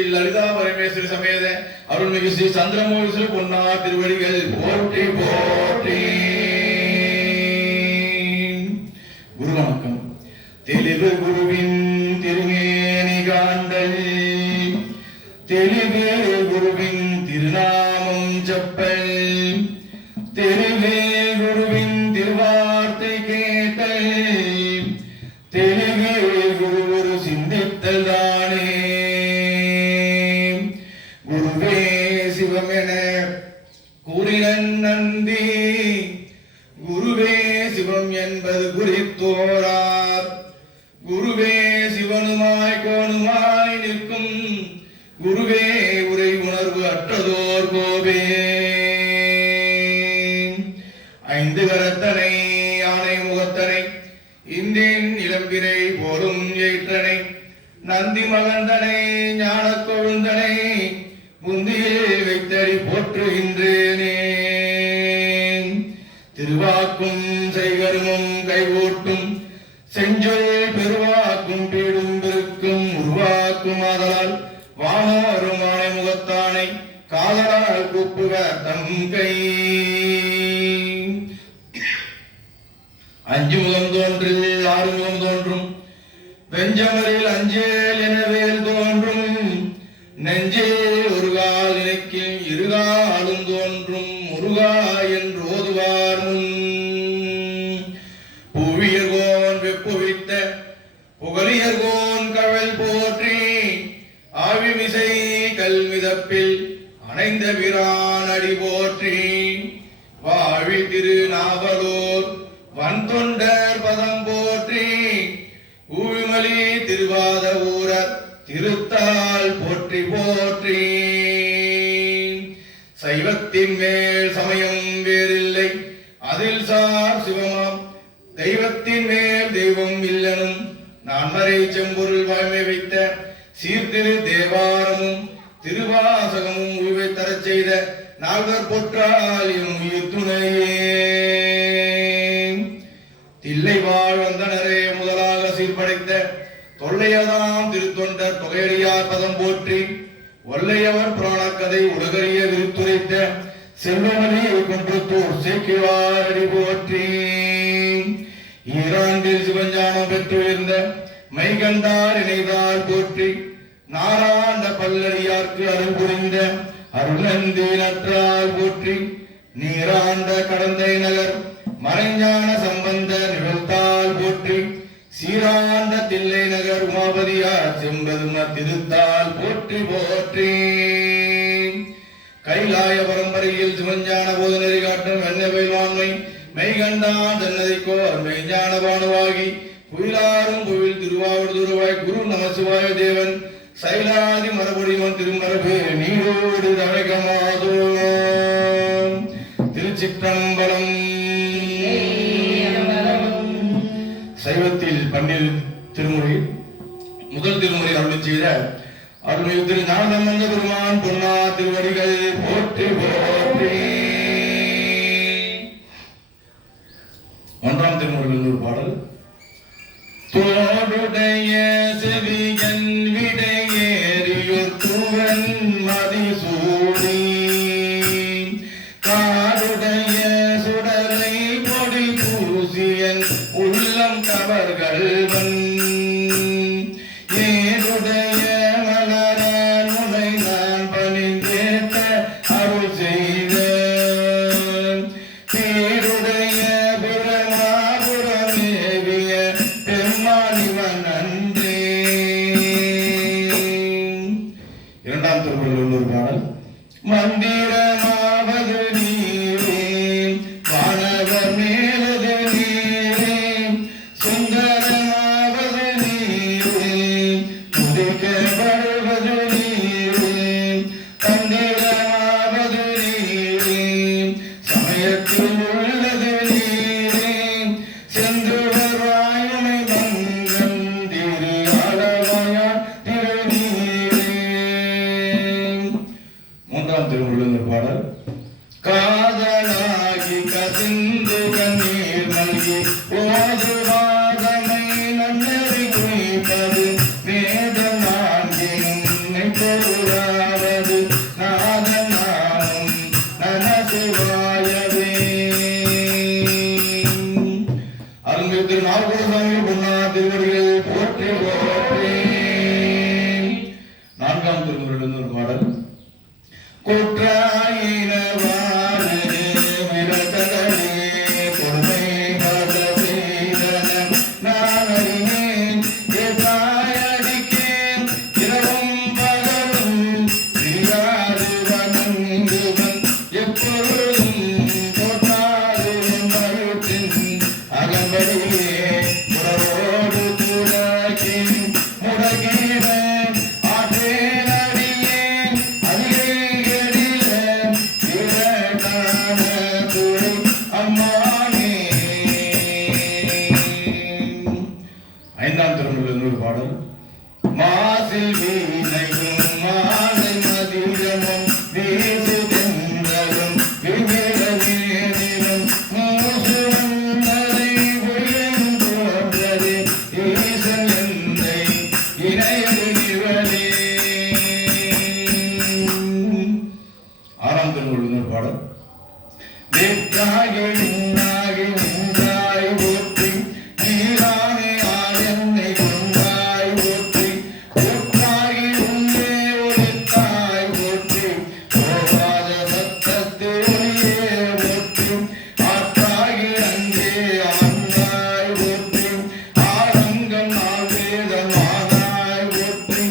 ஸ்ரீ லலிதா பரமேஸ்வரி சமேத அருள்மிகு ஸ்ரீ சந்திரமௌலீஸ்வரி பொன்னார் திருவடிகள் போற்றி போற்றி. குரு வணக்கம். தெளிவு குருவின் திருமேனி காண்டல், தெளிவு குருவின் திருநாமம் செப்பல், தெளிவே குருவின் திருவார்த்தை கேட்டல், தெளிவே குரு ஒரு சிந்தித்தல் தானே. குருவே சிவம் என கூறினன் நந்தி, குருவே சிவம் என்பது குறித்தோரார். குருவே சிவனுமாய் கோணுமாய் நிற்கும், குருவே உரை உணர்வு அற்றதோர் கோவே. ஐந்து கரத்தனை யானை முகத்தனை, இந்தின் இளம்பிரை போலும் ஏற்றனை, நந்தி மகந்தனை ஞான கொழுந்தனை, முந்தியில் வைத்தடி போற்றுகின்றேனே. திருவாக்கும் செய்கருமும் கைகூட்டும், செஞ்சொல் பெருவாக்கும் பீடும் பெருக்கும், உருவாக்கும் ஆதலால் வானோரும் ஆணை முகத்தானை, காதலால் கூப்புக தம் கை. அஞ்சு முகம் தோன்றில் ஆறு முகம் தோன்றும், வெஞ்சமரில் அஞ்சேல் எனவேல் தோன்றும், நெஞ்சில் ஒரு கால் நினைக்கில் இருகாலும் தோன்றும், முருகா என்று ஓதுவார் முன். புவியர்கோன் வெப்புவித்த புகழியர்கோன் கவல் போற்றி, ஆவிமிசை கல்மிதப்பில் அணைந்த பிரான் அடி போற்றி. வாழி திரு நாவலோர் வன் தொண்டர் பதம் போற்றி, ஊழிமலி திருவாத ஊரர் திருத்தால் போற்றி போற்றி. சைவத்தின் மேல் சமயம் வேறில்லை, அதில் சார் சிவமாம் தெய்வத்தின் மேல் தெய்வம் இல்லனும், நான்மறை செம்பொருள் வாய்மை வைத்த சீர்திரு தேவாரமும் திருவாசகமும் உய்வை தரச் செய்த நால்வர் பொற்றால் என் உயிர் துணையே. தில்லை வாழ் வந்தனரே முதலாக சீர்படைத்த தொல்லையதாம் திருத்தொண்டர் தொகையடியார் பதம் போற்றி, ஒல்லையவர் புராணக்கதை உலகறிய விருத்துரைத்த செல்வமணி குன்றத்தூர் சேக்கிழார் அடி போற்றி. ஈராண்டில் சிவஞானம் பெற்றுயர்ந்த மைகண்டார் இணைதார் போற்றி, நாராண்ட பல்லடியார்க்கு அருள் புரிந்த அருளந்தி நற்றால் போற்றி, நீராண்ட கடந்தை நகர் மறைஞான சம்பந்த நிகழ்த்தால் போற்றி, சீராண்ட தில்லை நகர் உமாபதியார் செம்பதும திருத்தால் போற்றி போற்றி. கைலாய பரம்பரையில் சிவஞான போதனரை காட்டும் வெண்ணெய்வாண்மை மெய்கண்டா தன்னதிக்கோர் மெய்ஞான பானுவாகி, புயிலாரும் புவில் திருவாவூர்துருவாய் குரு நமசிவாய தேவன், சைலாதி மரபொடிவன் திருமரபு நீரோடு தமைகமாதோ. திருச்சிற்றம்பலம். சைவத்தில் பன்னிரு திருமுறை முதல் திருமுறை அருள் செய்த அருள்மிகு திரு ஞானசம்பந்த பெருமான் பொன்னார் திருவடிகள் போற்றி போற்றி. ஒன்றாம் திருமுறையில் ஒரு பாடல். தோடுடைய செவியன் விடையேறியோர் தூவன் மதிசூடி, காடுடைய சுடலை பொடி பூசியன் உள்ளம் கவர்கள்வன், ஏடுடைய மலரான் உனை நான் பணிந்தேத்த அருள் செய்த, பேருடைய புறமாபுரமேவிய பெருமானிவன் நன்றே. இரண்டாம் திருக்குறள் ஒரு பாடல். மந்திரமாவது நீரே வானவர் மேலது நீரே, சுந்தரமாவது நீரே துதிக்கப்படுவது நீரே, தந்திரமாவது நீரே சமயத்தில் உள்ளது நீரே, செந்துவர் வாயுமை மங்கன் திரு ஆளவாயான் திருநீரே. மூன்றாம் திருமுறை பாடல். காதலாகி கசிந்து கண்ணீர் நல்கி ஓதுவாதமை நன்னறி குறிப்பது வேத நான்கின் அருளாவது நாதன் நாமம் நமசிவாயவே. அருள்மிகு திரு நாவுக்கரசாமி பொன்னா திருவடிகள் போற்றி போற்றி. நான்காம் திருமுறையிலிருந்து ஒரு பாடல். குற்றாயினவாறு விரதகளே கொடுமை பல செய்தன நான் அறியேன் எதாயடிக்கேன் இரவும் பகலும் பிரியாது வணங்குவன் எப்பொழுதும் போற்றாது மறுத்தின் அகம்படியே புறவோடு துறக்கின் முடகினேன் ஆற்றேன் அடியேன் அதிகடில திரட்டான துறை அம்மானே. ஐந்தாம் திருமுறையில் ஒரு பாடல். மாசில் வீணையும் மாலை மதியமும் வீசு தென்றலும் விமிழ வீணிலும் மூசு வந்ததை ஒளியும் தோன்றது ஈசன் என்னை இணையடிவளே. ஆறாம் திருமுறையில் ஒரு பாடல். நின்றாகி நின்றாகி நின்றாய் போற்றி நீரானே ஆளென்னை கொண்டாய் போற்றி ஊற்றாகி உன்னே ஒளித்தாய் போற்றி போகாத சத்தத்து ஒளியே போற்றி ஆற்றாகி அங்கே அமர்ந்தாய் போற்றி ஆரங்கம் நால்வேதமானாய் போற்றி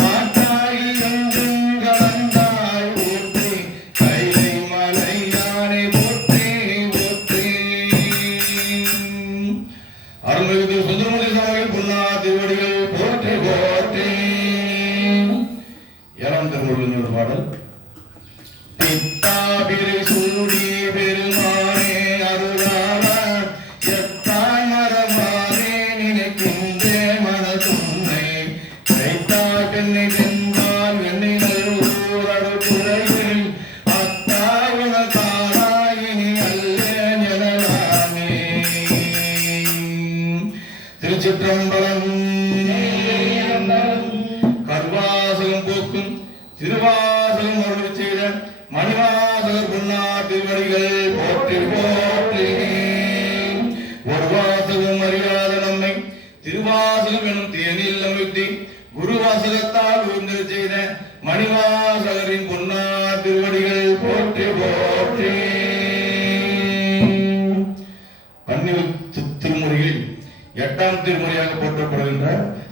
காற்றாகி என்றும் கலந்தாய் போற்றி கைலை மலையானே போற்றி போற்றி. அருள்மிகு சுந்தரமூர்த்தி சுவாமி பொன்னா திருவடிகள் போற்றி போற்றி. ஏழாம் திருமுறையில் ஒரு பாடல். பித்தாபிரை சூடி பெருமானே அருளாளா எத்தான் மரமானே நினைக்கின்றே மனதுன்னை கைத்தாய் பெண்ணை சென்றால் வெண்ணை நல்லூர் அடுப்புறையில் அத்தாவுன தாராயினி அல்லேன் எனலாமே. திருச்சிற்றம்பலம். கர்வாசகம் போக்கும் திருவாசகம் அருள் செய்த மணிவாசகர் பொன்னா திருவடிகள் போற்றி போற்றி. ஒரு வாசகம் அறியாத நம்மை திருவாசகம் எனும் தேனில் அமிழ்த்தி குருவாசகத்தால் உயர்ந்து செய்த மணிவாசகரின் பொன்னா திருவடிகள் போற்றி போற்றி. திருமுறையில் எட்டாம் திருமுறையாக போற்றப்படுகின்ற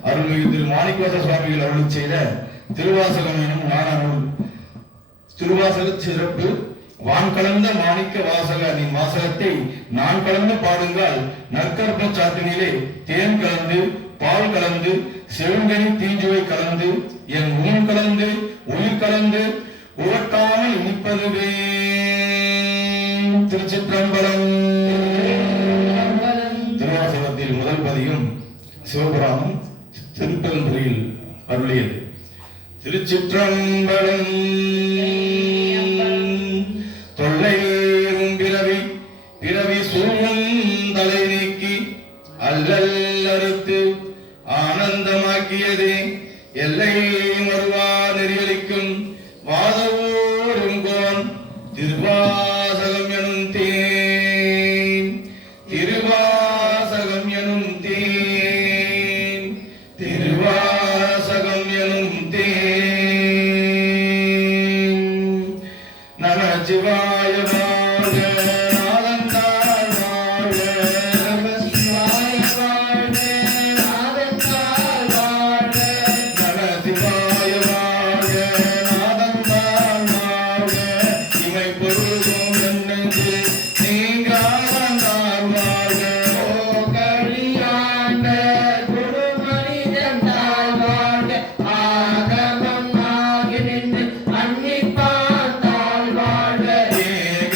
அருள்மிகு திரு மாணிக்கவாசக சுவாமிகள் அருள் செய்த திருவாசகம் எனும் ஞான நூல். திருவாசக சிறப்பு. வான் கலந்த மாணிக்க வாசக நீ வாசகத்தை நான் கலந்து பாடுங்கள் நற்கற்ப சாத்தினிலே தேன் கலந்து பால் கலந்து செழுங்கனி தீஞ்சுவை கலந்து என் ஊன் கலந்து உயிர் கலந்து உவட்டாமல் இனிப்பதுவே. திருச்சிற்றம்பலம். திருவாசகத்தில் முதல் பதியும் சிவபுராணம் திருப்பெருந்துறையில் அருளியது. திருச்சிற்றம்பலம். தொல்லையும் பிறவி பிறவி சூழும் தலை நீக்கி அல்லல் அறுத்து ஆனந்தமாக்கியதே எல்லை மறுவா நெறியளிக்கும் வாதவோடும் கோன் திருவாசகம் எனும் தேன். திருவாசகம் எனும் தேன். திருவாசகம் எனும் தேன். நமசிவாய வாழ்க நாதந்தாள் வாழ்க. நமசிவாய வாழ்க நாதந்தாள் வாழ்க. நமசிவாய வாழ்க நாதந்தாள் வாழ்க. இமை பொழுதும் என்னென்று நீங்காதாள் வாழ்க. கலியாண்ட குருமனிதந்தாள் வாழ்க. ஆகமம் ஆகி நின்று அன்னிப்பாந்தாள் வாழ்க. ஏக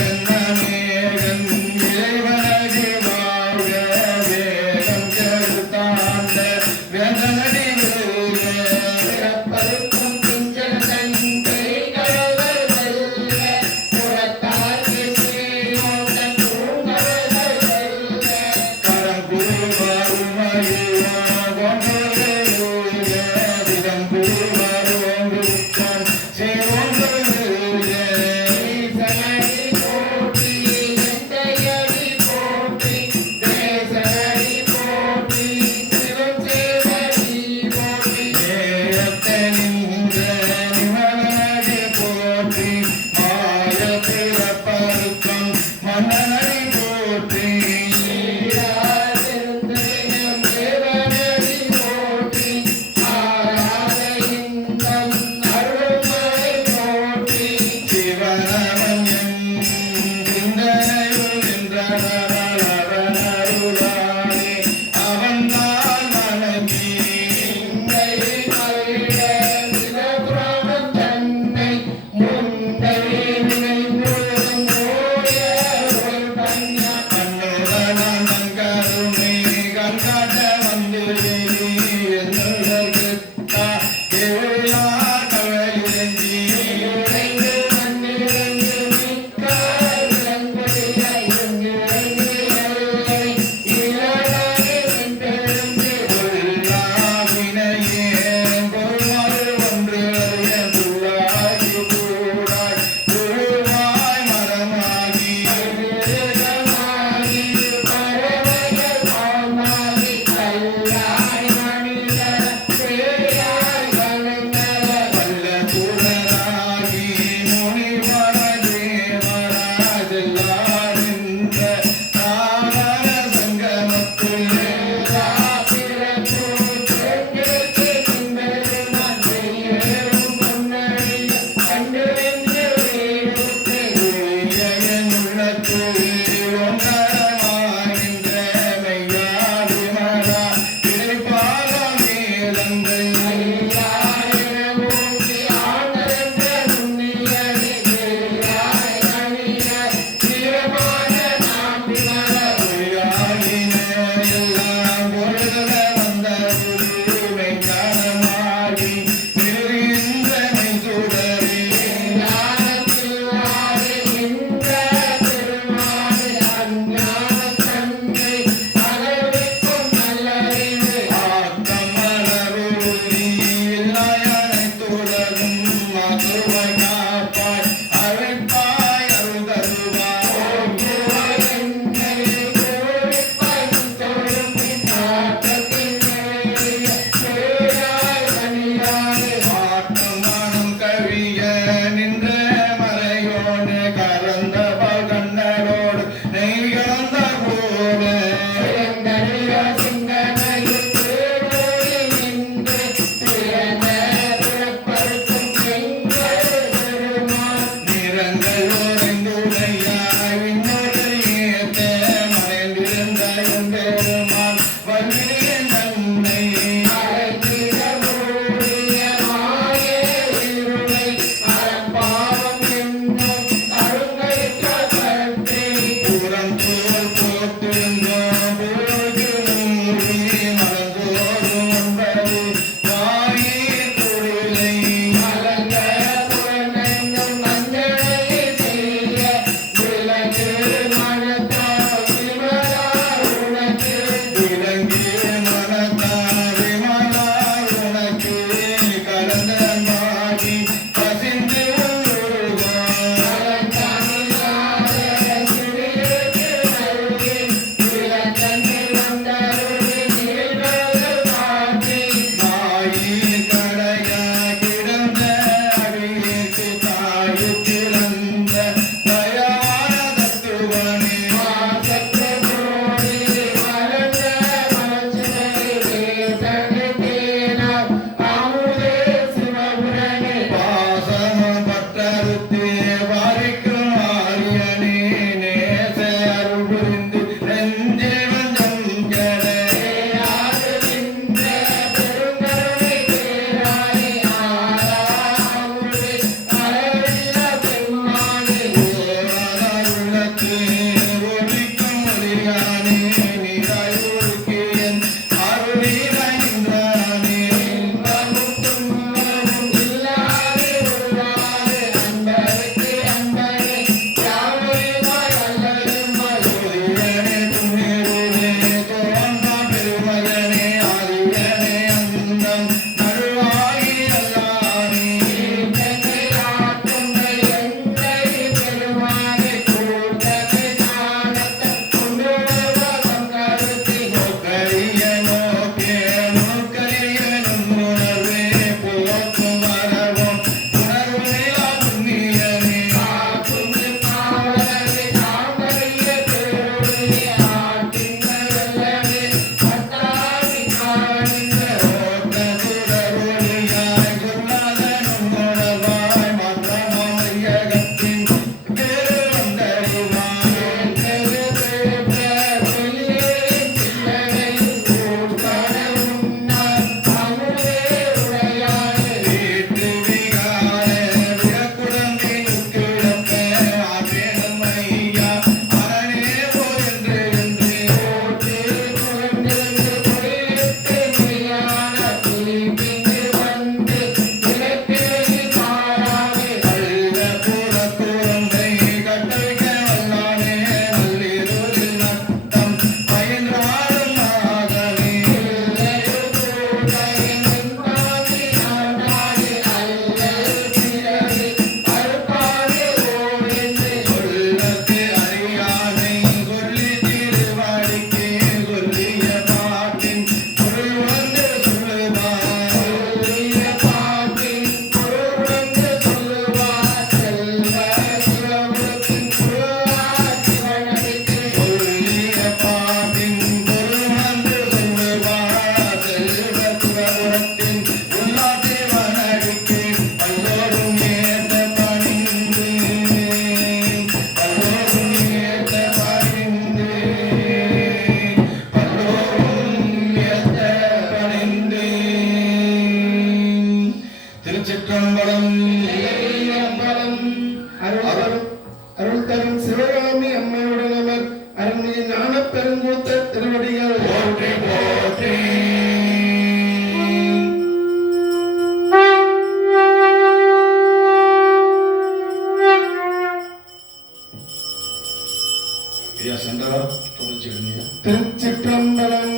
திருச்சிற்றம்பலம்.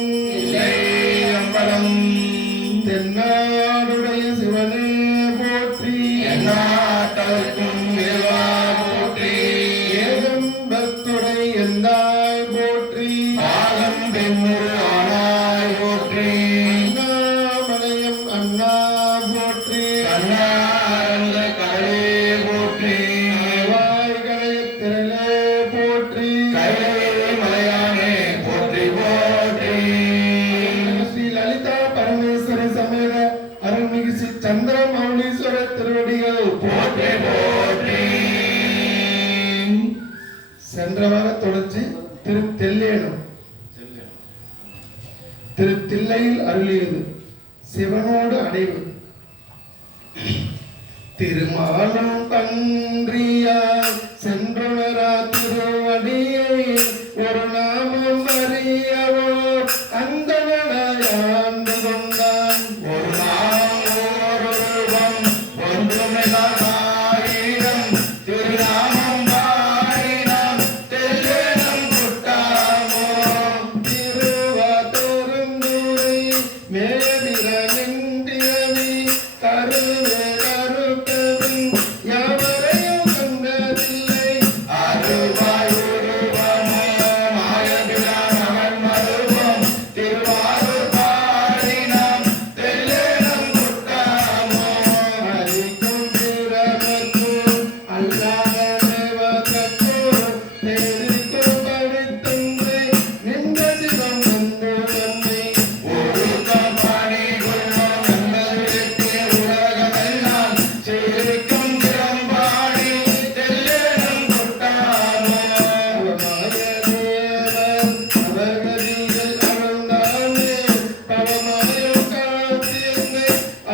அம்பலம் தென்னாடுடைய சிவனே போற்றி. எந்நாட்டவர்க்கும் இறைவா போற்றி. ஏகம்பத்துடை எந்தாய் போற்றி. ஆகம் பெண்ணுரு ஆனாய் போற்றி. அண்ணாமலையம் அண்ணா போற்றி. கண்ணாரமுத கடலே போற்றி. வாய்களையத்திரளே போற்றி. கைலை மலையானே போற்றி போற்றி. ஸ்ரீ லலிதா பரமேஸ்வரி சமேத அருள்மிகு ஸ்ரீ சந்திர மௌலீஸ்வரர் திருவடிகள் போற்றி போற்றி. சென்ற வார தொடர்ச்சி திரு தெல்லேனம். திரு தில்லையில் அருளியது சிவனோடு அடைவு. திருமாலும் பன்றியார் சென்றுணரா திருவடியை ஒரு நாமம் அறியவோ அந்த ஆண்டு கொண்டான். ஒரு நாள் ஒரு ரூபம் ஒன்றுமில்லாயிரம் திருநாமம் பாடினாம் தெல்லேனம் கொட்டாமோ. திருவாதோருந்தூரை மேவிர நின்றியவி கருவே கருக்கவின் யாவரையும் கண்டதில்லை. அருவாய் உருவமோ மாயபிரான் அவன் மருவம் திருவாரூர் பாடினாம் தெல்லேனம் கொட்டாமோ. அரிக்கும் திறமக்கும் அல்லாத தேவதற்கும் தெரிக்கும் படித்தென்று நின்ற சிவம் வந்து தன்னை. ஒழுக்கம் பாடி கொள்வோம் நன்னல்விட்டு உலகமெல்லாம் சிரிக்கும் திறம்பாடி தெல்லேனம் கொட்டாமோ. அவமாய தேவன் அவர்களில் அருந்தானே பவமாயம் காத்திருந்தே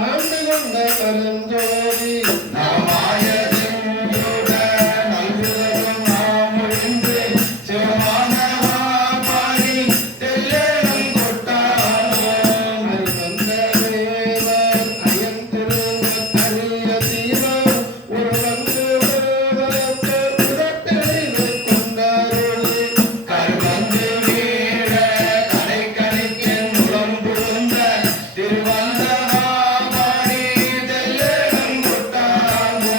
ஆண்டு கொண்ட பரஞ்சோதி. நாமாயதென்றுட நல்குதலும் நாமொழிந்து சிவமானவா பாடி தெல்லேனம் கொட்டாமோ. அறிவந்த தேவன் அயன் திருவத் அரிய தீவன் ஒரு வந்து ஒருவரத்து புறத்தெளிவு கொண்டாருளே. கருவந்து வீழ கடைக்கணிக்கின் முலம் புகுந்த திருவந்தவா பாடி தெல்லேனம் கொட்டாமோ.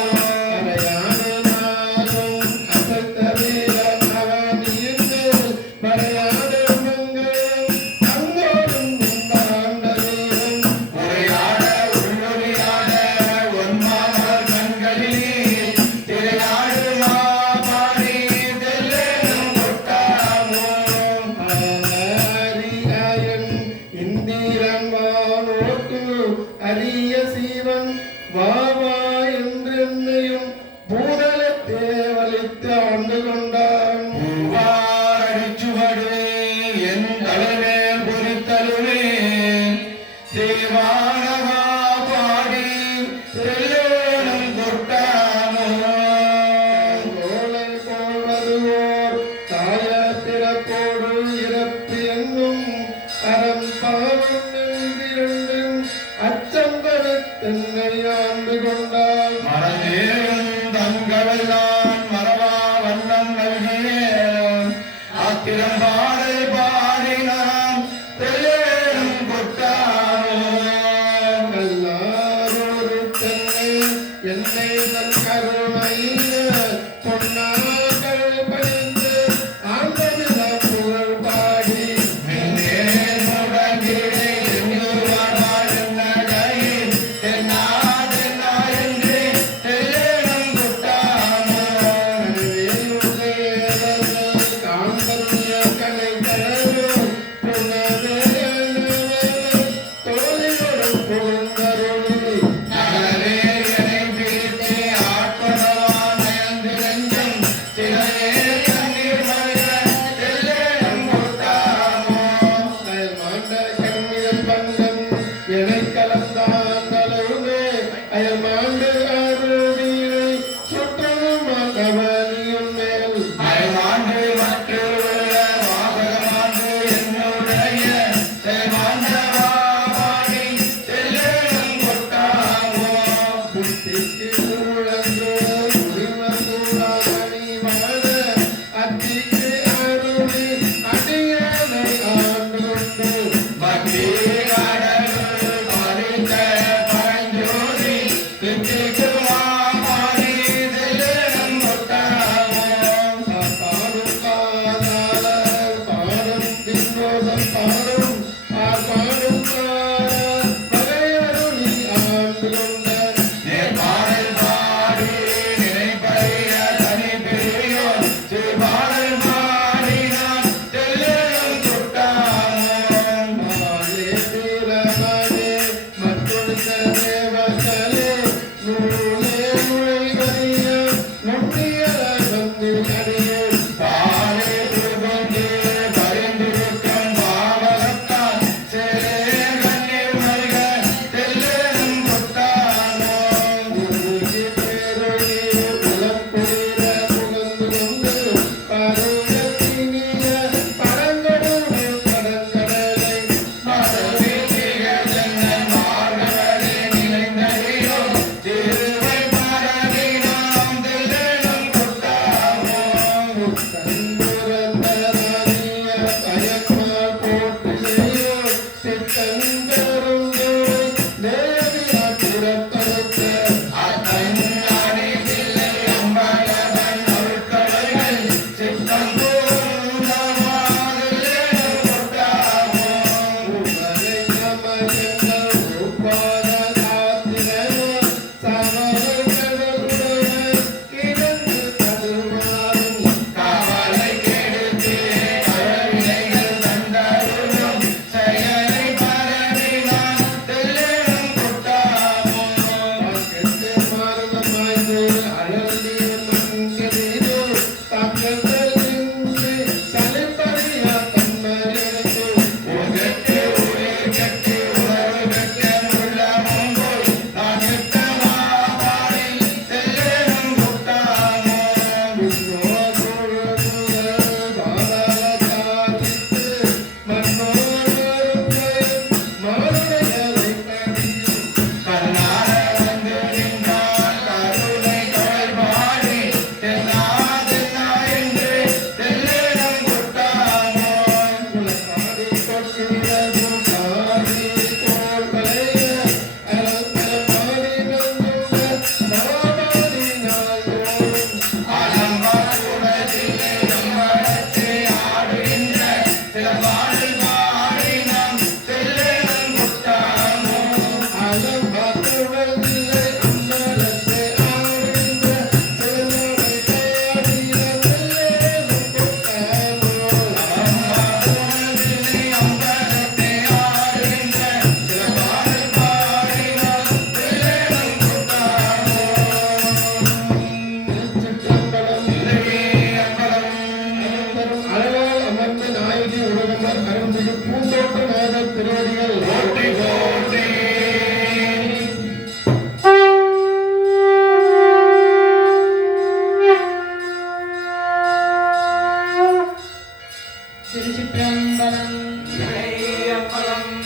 அரையான நாளும் அசைத்த வீரன் அவன் இருந்து மறையாத மங்களம் அங்கோடும் ஆண்ட வீரன். உரையாட உள்ளொலியாட ஒன்மாமலர் கண்களிலே திரையாடு மாபாடி தெல்லேனம் கொட்டாமோ. அரியாயன் இந்திரன் வானோர்க்கு அரிய சீவன் வாவா என்றென்னையும் பூதலத்தே வலித்து ஆண்டு கொண்டான். பூவாரடிச்சுவடு என் தலைமேல் பொறித்தழுவேன் தேவானவா பாடி தெல்லேனம் கொட்டாமோ. கோலை போல் வருவோர் தாய திறப்போடு இறப்பு என்னும் அறம் பாவம் என்றிரண்டும் அச்சம் தன்னை ஆண்டு கொண்டான். மறந்தேன் தங்களெல்லாம் மறவா வண்ணம் நல்கியேன் ஆத்திரம் பாடை பாடினான் தெல்லேனம் கொட்டாமோ. கல்லாரொரு தென்னை என்னை தன் கருணையில பொன்னாக்கள் பணிந்து ஆண்டவில புகழ் பாடி. மின்னேன் முடங்கிடை எண்ணுவானாள் என்னடையில் தென்னா தென்னா என்று தெல்லேனம் கொட்டாமோ.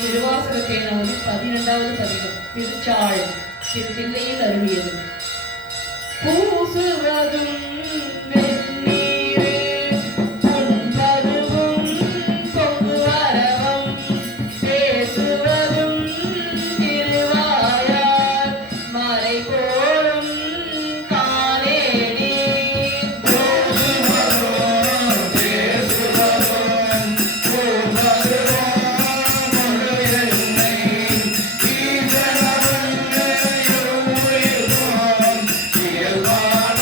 திருவாசகத்தேனாவது 12வது பதிகம். திருச்சாழ் தில்லையில் அருளியது. பூசுவதும் வெந்நீரே புன்பதுவும் பொங்குவரவம் பேசுவதும் திருவாயார் மறை போலும் காலேனே. இயல்பான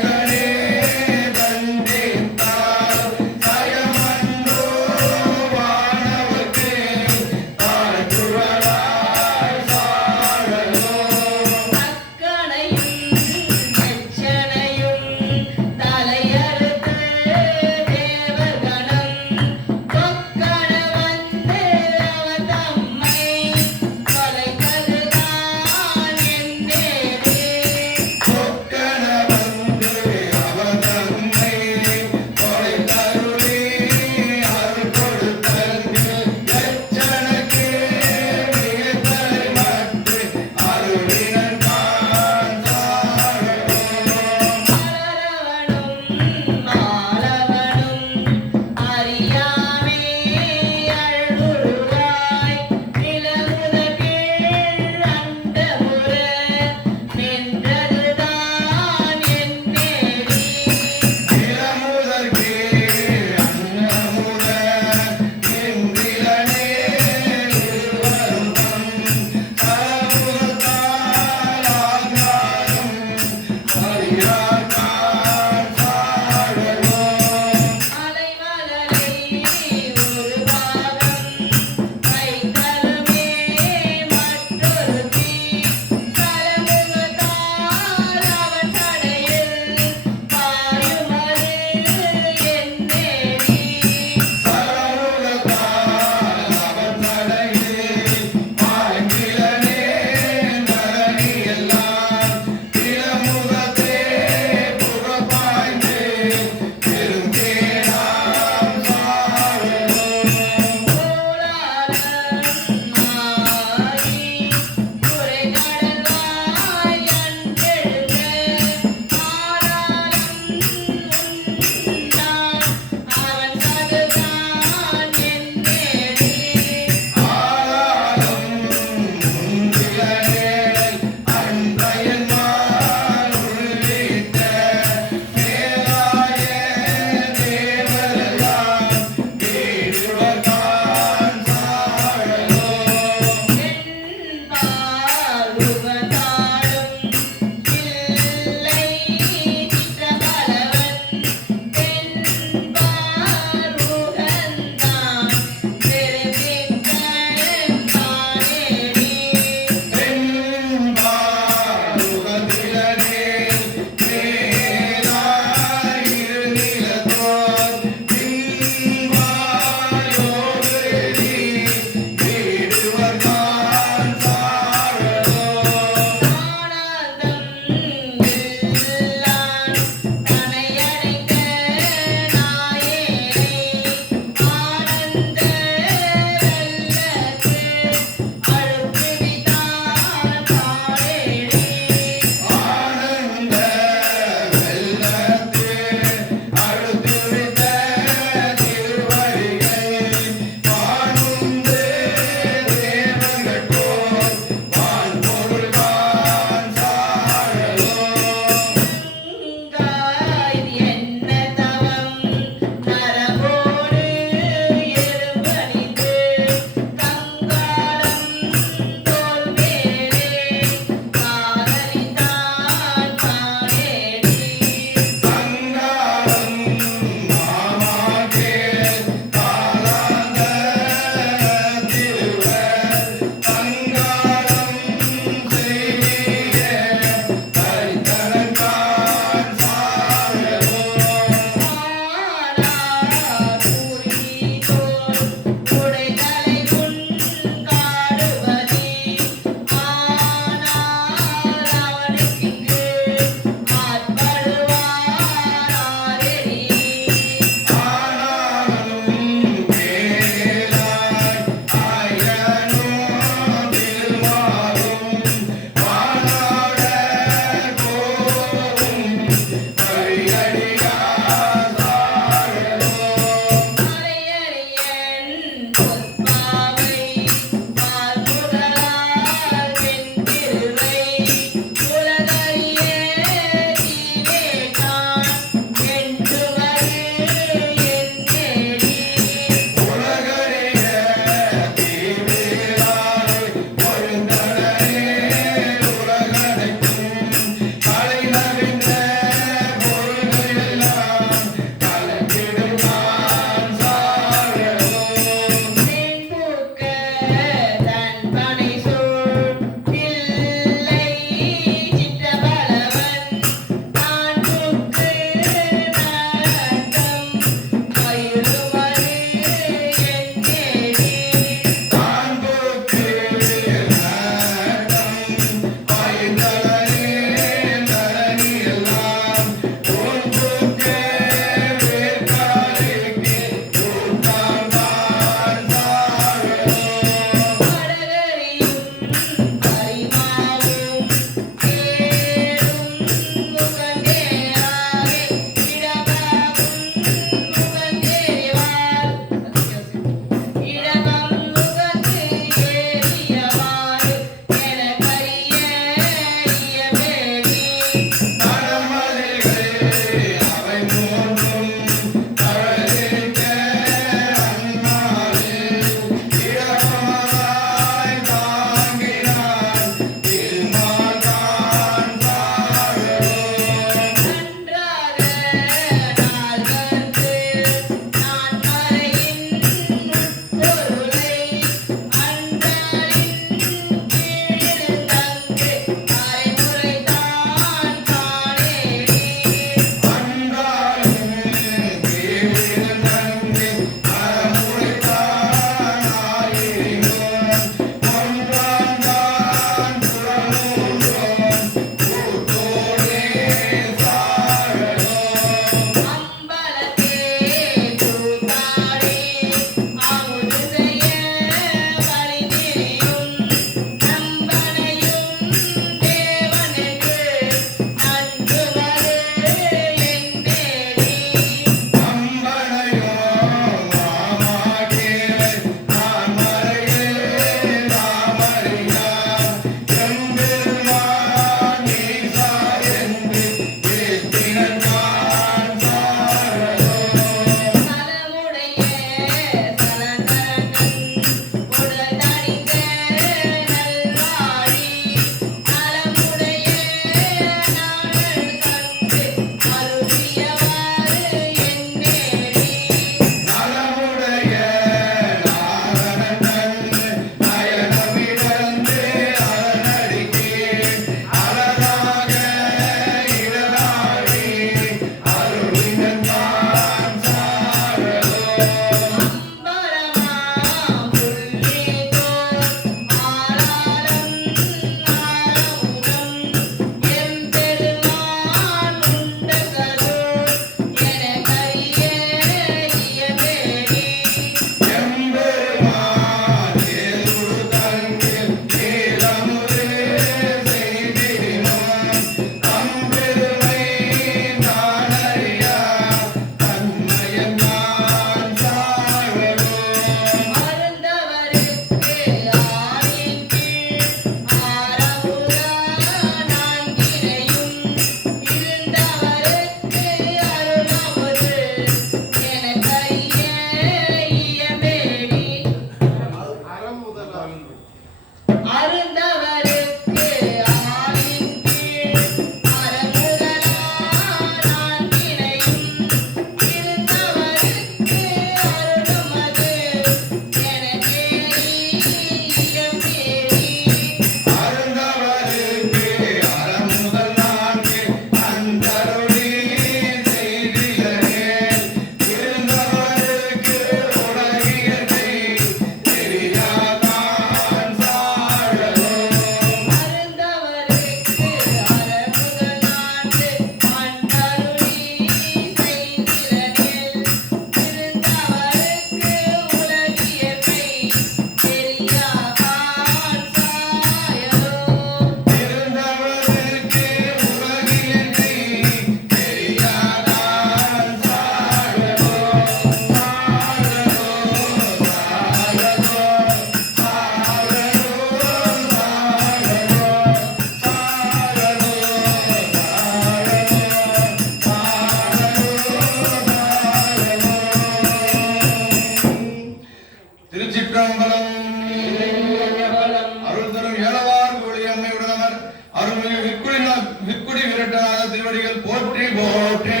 திருவடிகள் போற்றி போற்றி.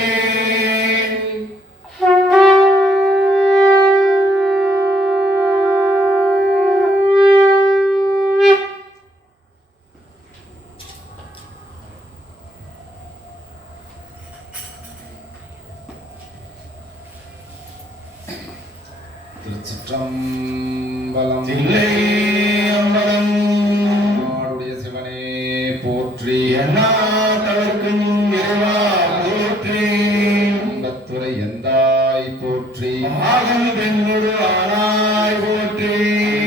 திருச்சிற்றம்பலம். தில்லை அம்பலம் நாடுடைய சிவனே போற்றி. எந்நாட்டவர்க்கும் இறைவா போற்றி. அங்கத்துறை எந்தாய் போற்றி. ஆகம் பெண்ணொரு ஆனாய் போற்றி.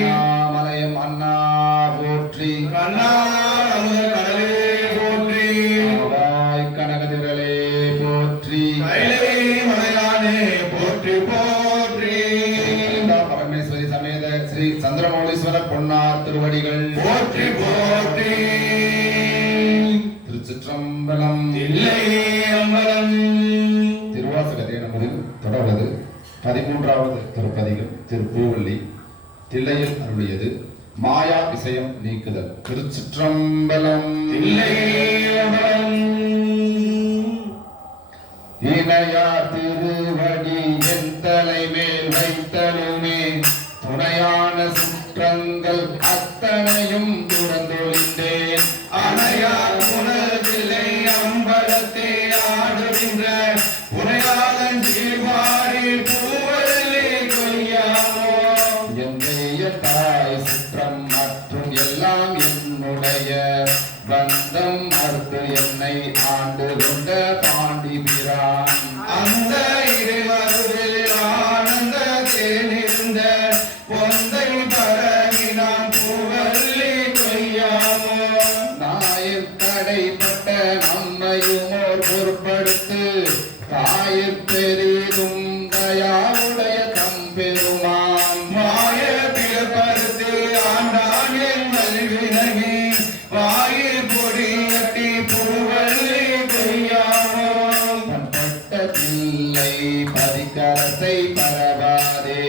அண்ணாமலையம் அண்ணா போற்றி. கண்ணா அமுத கடலே போற்றி. வாய் கனகதிரளே போற்றி. கைலை மலையானே போற்றி போற்றி. பரமேஸ்வரி சமேத ஸ்ரீ சந்திரமௌலீஸ்வரர் பொன்னார் திருவடிகள் போற்றி போற்றி. திருச்சிற்றம்பலம். தில்லை அம்பலம் திருவாசக தேனமுடில் தொடர்வது 13வது திருப்பதிகம் திருப்பூவள்ளி. தில்லையில் அருளியது மாயா விஷயம் நீக்குதல். திருச்சிற்றம்பலம். தில்லை அம்பலம் இணையார் திருவடி என் தலைமேல் வைத்தலுமே துணையான சுற்றங்கள் அத்தனையும் துறந்தொழிந்தேன். அணையார் புனதில்லை அம்பலத்தே ஆடுகின்ற புனையாளன் தீர்வாரி பூவல்லி கொய்யாமோ. எந்தைய தாய் சுற்றம் மற்றும் எல்லாம் என்னுடைய பந்தம் மறுத்து என்னை ஆண்டு கொண்ட பாண்டி பிரான். அந்த இறைமருவில் ஆனந்த தேனிருந்த பொந்தை பரவினான் பூவல்லி கொய்யாமோ. நாயிற்கடைப்பட்ட நம்மையுமோர் பொருட்படுத்து தாயிற் பெரிதும் தயாவுடைய தம்பெருமான். மாய பிறப்பறுத்து ஆண்டான் என் நல்வினகி வாயில் பொடியட்டி பூவல்லி கொய்யாமோ. பட்ட பிள்ளை பதிக்கரத்தை பரவாதே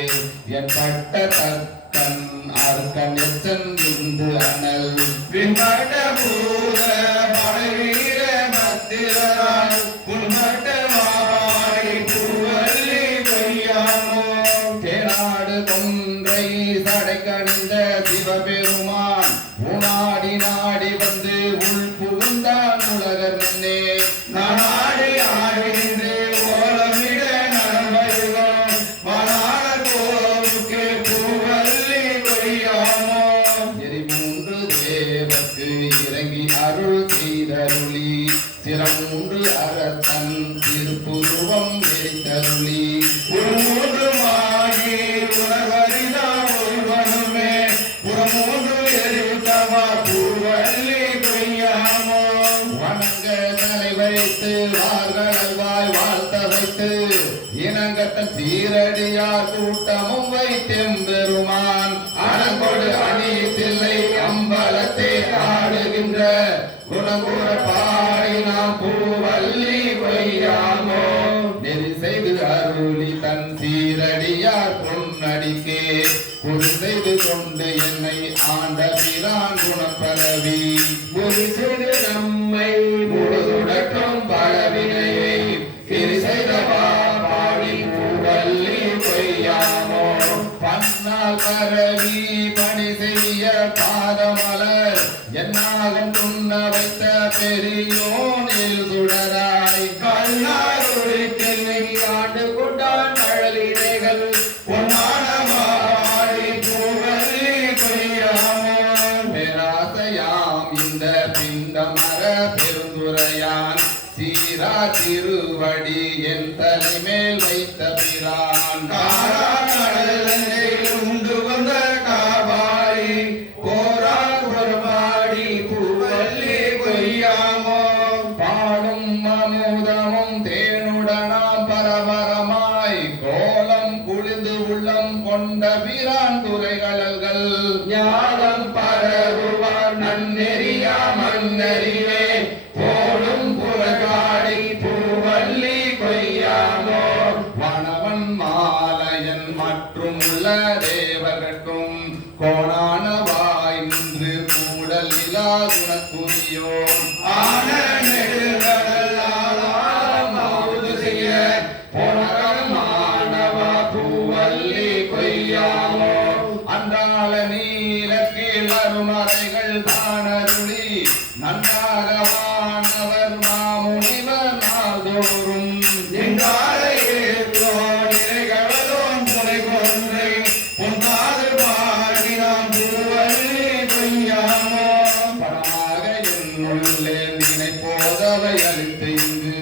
என் பட்ட தக்கன் அர்க்கன் எச்சன் இந்து அனல். பின்பட்ட பூத படைவீர பத்திரரால் புன்பட்ட மாவாடி பூவல்லி கொய்யாமோ. தேனாடு கொன்றை சடைக்கணிந்த சிவபெருமான் உனாடி நாடி வந்து உள் புகுந்தான் உலகர் முன்னே. நாடி ஆடிந்து ஓலமிட நடம்பருகம் மணாளர் கோவுக்கு பூவல்லி கொய்யாமோ. எரிமூன்று தேவர்க்கு இறங்கி அருள் செய்தருளி சிரமூன்று அறத்தன் திருப்புருவம் எரித்தருளி. உருமூன்று மாகி உணர்வறிதா ஒருவனுமே புறமூன்று எரித்தவா பூவல்லி கொய்யாமோ. வணங்க தலை வைத்து வார்களல்வாய் வாழ்த்த வைத்து இனங்கத்தன் சீரடியார் கூட்டமும் வைத்தெம்பெருமான். அணங்கொடு அணி தில்லை அம்பலத்தை ஆடுகின்ற குணங்கூற பாடி நாம் பூவல்லி கொய்யாமோ. நெறி செய்து அருளி தன் சீரடியார் பொன்னடிக்கே பொது செய்து கொண்டு என்னை ஆண்ட பிரான் குணப்பரவி. ஒரு செய்து நம்மை முழுதுடக்கும் பலவினையை திரு செய்தவா பாடி பூவல்லி கொய்யாமோ. பன்னால் பரவி பணி செய்ய பாதமலர் என்னாலும் துண்ண வைத்த பெரியோனில் சுடராய். கண்ணார் ஒழித்து நீ ஆண்டு கொண்டான் அழலினைகள் பொன்னான மாவாடி பூவல்லி கொய்யாமோ. பேராசையாம் இந்த பிண்டமர பெருந்துரையான் சீரா திருவடி என் தலைமேல் வைத்த பிரான். காராகடலை உண்டு வந்த காபாரி போரார் பொறுமாடி பூவல்லி கொய்யாமோ. பாடும் அமுதமும் தேனுடனாம் பரபரமாய் கோலம் குளிர்ந்து உள்ளம் கொண்ட பிரான் துறைகளல்கள் ஞானம் பரவுவார் நன்னெறியா மன்னறிவே போடும் புறகாடி பூவல்லி கொய்யாமோ. வனவன் மாலையன் மற்றும் உள்ள தேவர்கட்கும் கோணானவாய் நின்று கூடல் இலா குணக்குரியோன். ஆன நெடுங்கடல் அளித்து இங்கு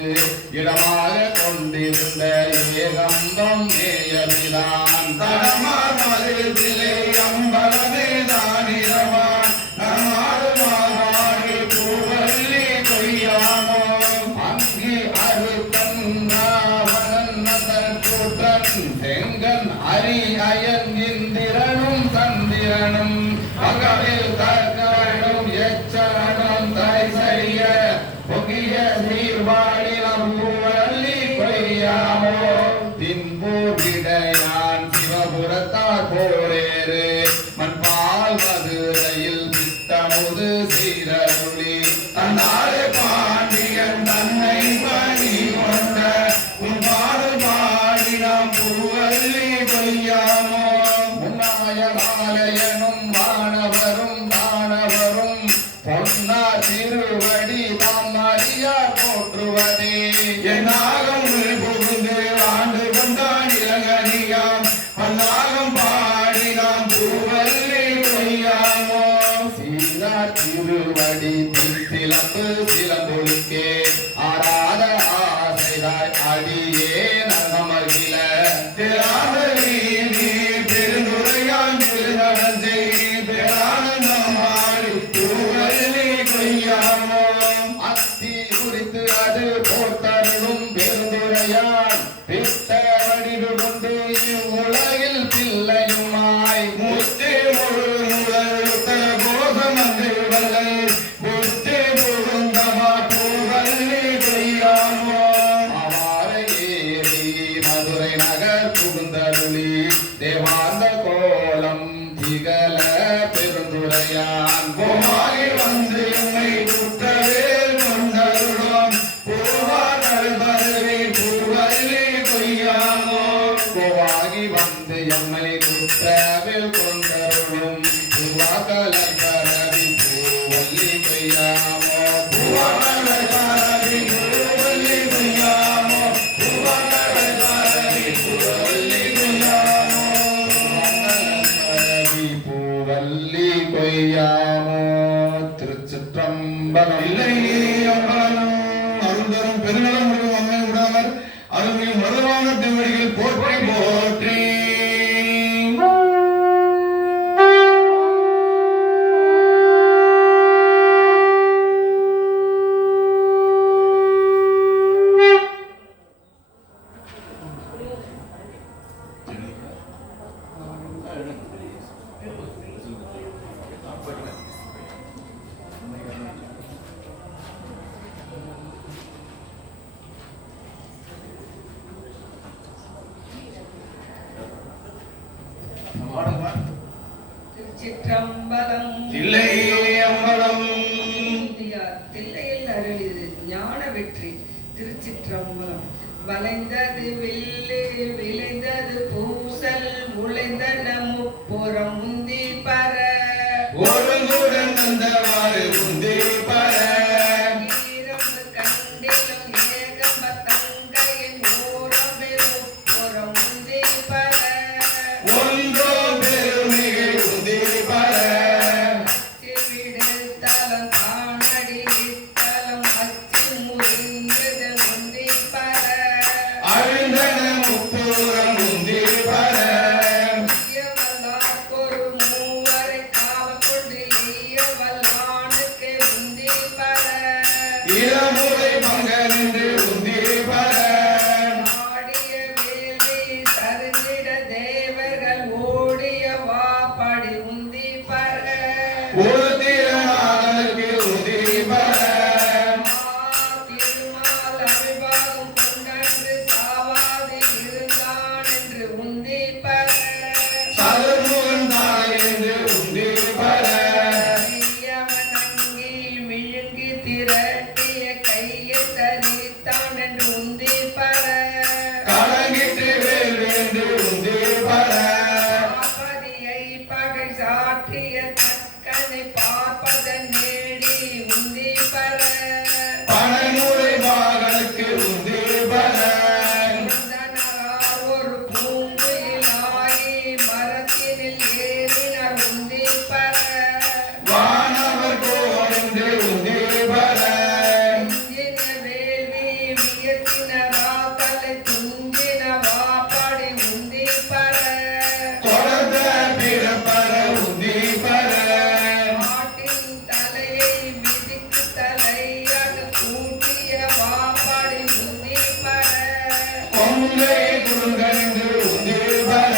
இடமாக கொண்டிருந்த ஏகம்பம் மேயபிரான் தடமாமதில் தில்லை அம்பலமே தானிரவான் நம்மாடு மாவாடு பூவல்லி கொய்யாமோ அங்கி அருக்கன் ராவணன் கூற்றன் செங்கன் அரி அயன் இந்திரனும் சந்திரனும் அகவில் தற்கரனும் எச்சரனும் தைசரிய பொகிய நீர்வாழிலம் பூவல்லி கொய்யாமோ தின்பூரிடையான் சிவபுரத்தார் போரேறு மண்பால் மதுரையில் திட்டமுது செய்தருளி தன்னாடு பாண்டியன் தன்னை பணி கொண்ட உன் பாடு பாடினாம் பூவல்லி கொய்யாமோ முன்னாயனாலயனும் வானவரும் தானவரும் பொன்னார் திருவடி தாம் அறியார் போற்றுவதே என்னாகம் புகுந்து ஆண்டு கொண்டான் இளங்கனியாம் பன்னாகம் பாடினாம் பூவல்லி கொய்யாமோ சீரார் திருவடி திலம்பு சிலம்பொழுக்கே ஆராத ஆசைதாய் அடியே நகமகில திராதரி நீ பெருந்துரையான் திருநடந்தை பேரானந்தம் ஆடி பூவல்லி கொய்யாமோ அத்தி குறித்து அது போர்த்தருளும் பெருந்துரையான் பித்த வடிவு கொண்டு இவ்வுலகில் பிள்ளையுமாய் முத்தே முழு முதல் உத்தர கோஷம் வந்து வல்லல் முத்தே புகுந்தமா பூவல்லி கொய்யாமோ அவாரை ஏறி மதுரை நகர் புகுந்தருளி தேவாந்த கோலம் திகழ பெருந்துரையான் போமாகி வந்து என்னை குற்றவேல் கொண்டருளும் பூவார்கள் பதவி பூவல்லி கொய்யாமோ கோவாகி வந்து எம்மை குற்றவில் கொண்டருளும் பூவாக்கலர் பரவி பூவல்லி கொய்யாமோ பூவார்கள் பதவி பூவல்லி கொய்யாமோ பூவார்கள் பதவி பூவல்லி கொய்யாமோ பரவி பூவல்லி கொய்யாமோ திருச்சிற்றம்பலம் இல்லை அம்பலம் அருந்தரும் பெருநலம் முழுவதும் அம்மை விடாமல் அருமையில் மதுவான திருவடிகள் போற்றி போற்றி திருச்சிற்றம்பலம். தில்லை அம்பலம் தில்லையில் அருளியது ஞான வெற்றி. திருச்சிற்றம்பலம். வளைந்தது வில்லு விளைந்தது பூசல் முளைந்தன முப்புறம் முந்தி பர ஒருங்குடன் வந்தவாறு உந்தி பர ஈரம்பு கண்டிலும் ஏகம்ப தங்கையின் ஓரம்பு முப்புறம் முந்தி பர ஒன்றோ பெருமிகை உந்தி பர விடுத்தலம் தானடி இத்தலம் அச்சு முறிந்தது முந்தி பர அழிந்தன முப்புறம் உந்தி பர ஈயவல்லார்க்கொரு மூவரை காவல் கொண்டு ஈயவல்லானுக்கு முந்தி பர இளமுறை பங்கனின்று உந்தி பர ஆடிய வேள்வி தருந்திட தேவர்கள் ஓடிய வாப்படி உந்தி பர ஒரு திறனாளனுக்கு உந்தி பர திருமால் அபிபாகம் கொண்டன்று சாவாதி இருந்தான் என்று உந்தி பர சதுர்முகன் தானே என்று உந்தி பர மெய்யவன் அங்கி விழுங்கி திரட்டிய கையை தரித்தான் என்று உந்தி பர கலங்கிட்டு வேல் என்று உந்தி பர ஆபதியை பகை சாற்றிய தக்கனை பார்ப்பதன் நேடி உந்தி பர பனைமுறை பாகனுக்கு உந்தி பர முந்தனரார் ஒரு பூங்குயிலாகி மரத்தினில் ஏறினர் உந்தி பர வானவர் கோவென்று உந்தி பர இஞ்சின உங்கை குறுங்கணிந்து உந்தி பர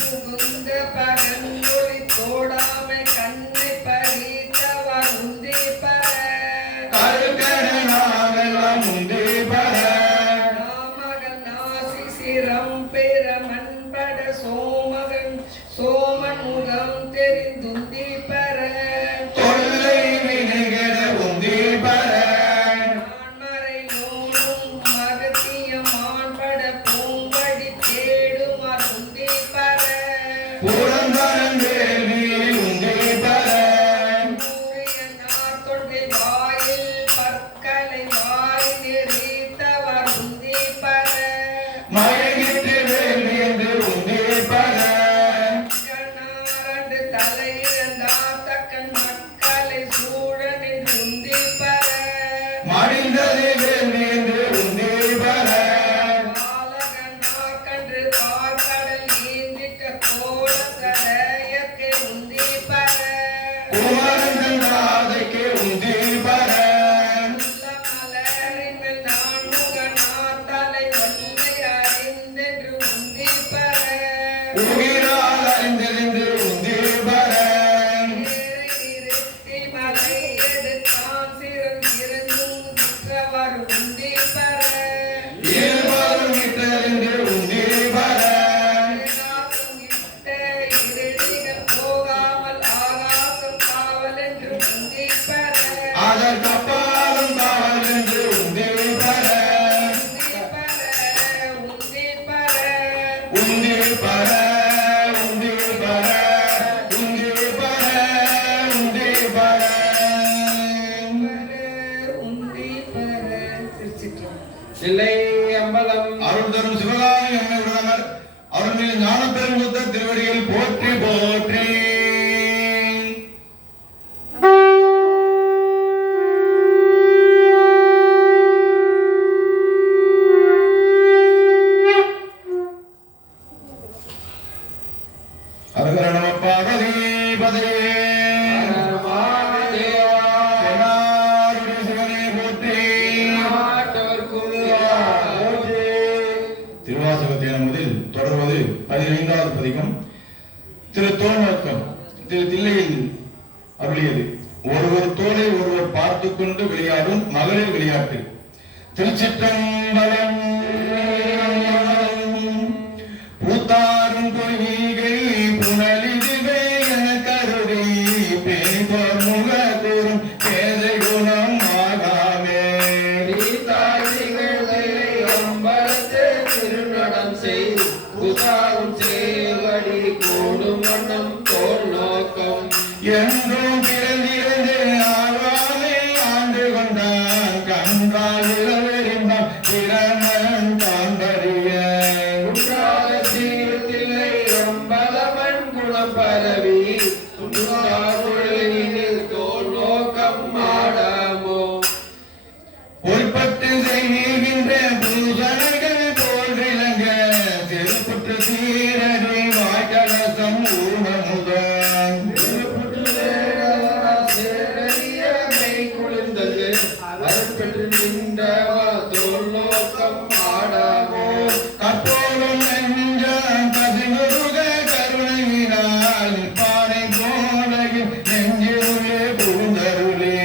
புகுந்த பகங்கொழி தோடாமை கண்ணை பறித்தவர் உந்தி பர கருக்கடனாகலாம் உந்தி பர நாமகன் நாசி சிரம் பெற மண்பட சோமன் முகம் தெரிந்துந்தி பர தொல்லை வினைகட உந்தி பர மான்மறை நூலும் மகத்திய மான்பட பூம்படி தேடுமார் உந்தி பர புறந்தரன் வேள்வியில் உந்தி பர சூரியனார் தொல்கை வாயில் பற்களை வாரி நெறித்தவர் உந்தி பர மயங்கிட்டு வேள்வி என்று உந்தி பர கண்ணாரண்டு தலையிழந்தார் தக்கன் மக்களை சூழ நின்று உந்தி பர மடிந்தது வேள்வி என்று உந்தி பர பாலகனார் கன்று பார்க்கடல் நீந்திட்ட கோல கடையற்கை உந்தி பர குமரன் கண்டாதைக்கு உந்தி பர மலரின் மேல் நான் முகனார் தலை வல்லை அறிந்தென்று உந்தி பர உயிரால் அறிந்ததென்று உந்தி பர நிறுத்தி மலை எடுத்தான் சிறம் இருந்தும் விற்றவர் உந்தி பர இருவரும் விட்டதென்று உந்தி பர நாக்கும் இட்ட இருடிகள் போகாமல் ஆகாசம் காவல் என்று உந்தி பர அதற்கப்பாலும் காவல் என்று உந்தி பர உந்தி பர உந்தி பர உந்தி பர உந்தி பர உந்தி பர உந்தி பர திருச்சிற்றம்பலம். தில்லை அம்பலம் அருள் தரும் சிவகாமி அம்மை உடனர் அருள்மிகு ஞான பெருங்குத்த திருவடியில் போற்றி போற்றி அரகர நம பார்வதி பதே தென்னாடுடைய சிவனே போற்றி திருவாசகத்தை நமதில் தொடர்வது 15வது பதிகம். திரு தோல்நோக்கம் திரு தில்லையில் அருளியது. ஒருவர் தோலை ஒருவர் பார்த்து கொண்டு விளையாடும் மகளிர் விளையாட்டு. திருச்சிற்றம்பலம். பூத்தாரும் பொய்கை புனலிதுவே என கருதி பேய்போர் முக கூறும் பேதை குணம் ஆகாமே. திருநடம் செய்து புதாவும் சேவடி கூடும் வண்ணம் தோல் நோக்கம் என்றும் பிறந்திருந்து ஆழ்வானே ஆண்டு கொண்டான் கண்டால் இளவெறிந்தான் திறமன் தாண்டறிய குன்றாத சீர்தில்லை அம்பலவன் குணம் பரவி துன்றாகுழலினில் தோல் நோக்கம் ஆடாமோ பொய்ப்பட்டு செய்கின்ற பூசணர்கள் போல் விளங்க திருப்புற்று சீரடி வாய்க்கலசம் ஊனமுதான் குளிர்ந்தது அருட்பெற்று நின்றவா தோல் நோக்கம் ஆடாமோ கற்போடும் நெஞ்சம் கசிமுருக கருணையினால் பானை போலையும் நெஞ்சிருளே புகுந்தருளே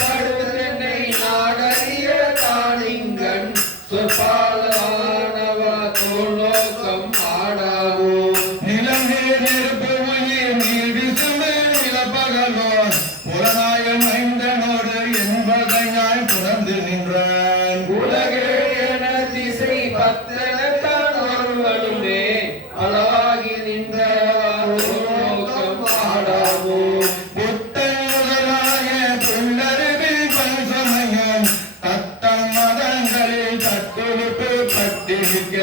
தடுத்தென்னை நாடறிய தானிங்கன் சொற்பாலானவா தோல் நோக்கம் ஆடாமோ நிலங்கே நெருப்பு உயிர் நீர் விசும்பு நிலப்பகலோன் புலனாய மைந்தனோடு என்பதையாய் புணர்ந்து நின்றான் உலகே என திசை பத்தனத்தான் ஒருவனுமே அளவாகி நின்றவா தோல் நோக்கம் ஆடாமோ புத்தன் முதலாய புல்லருவில் பல்சமயம் தத்தம் மதங்களில் தத்துவிப்பு பட்டிருக்க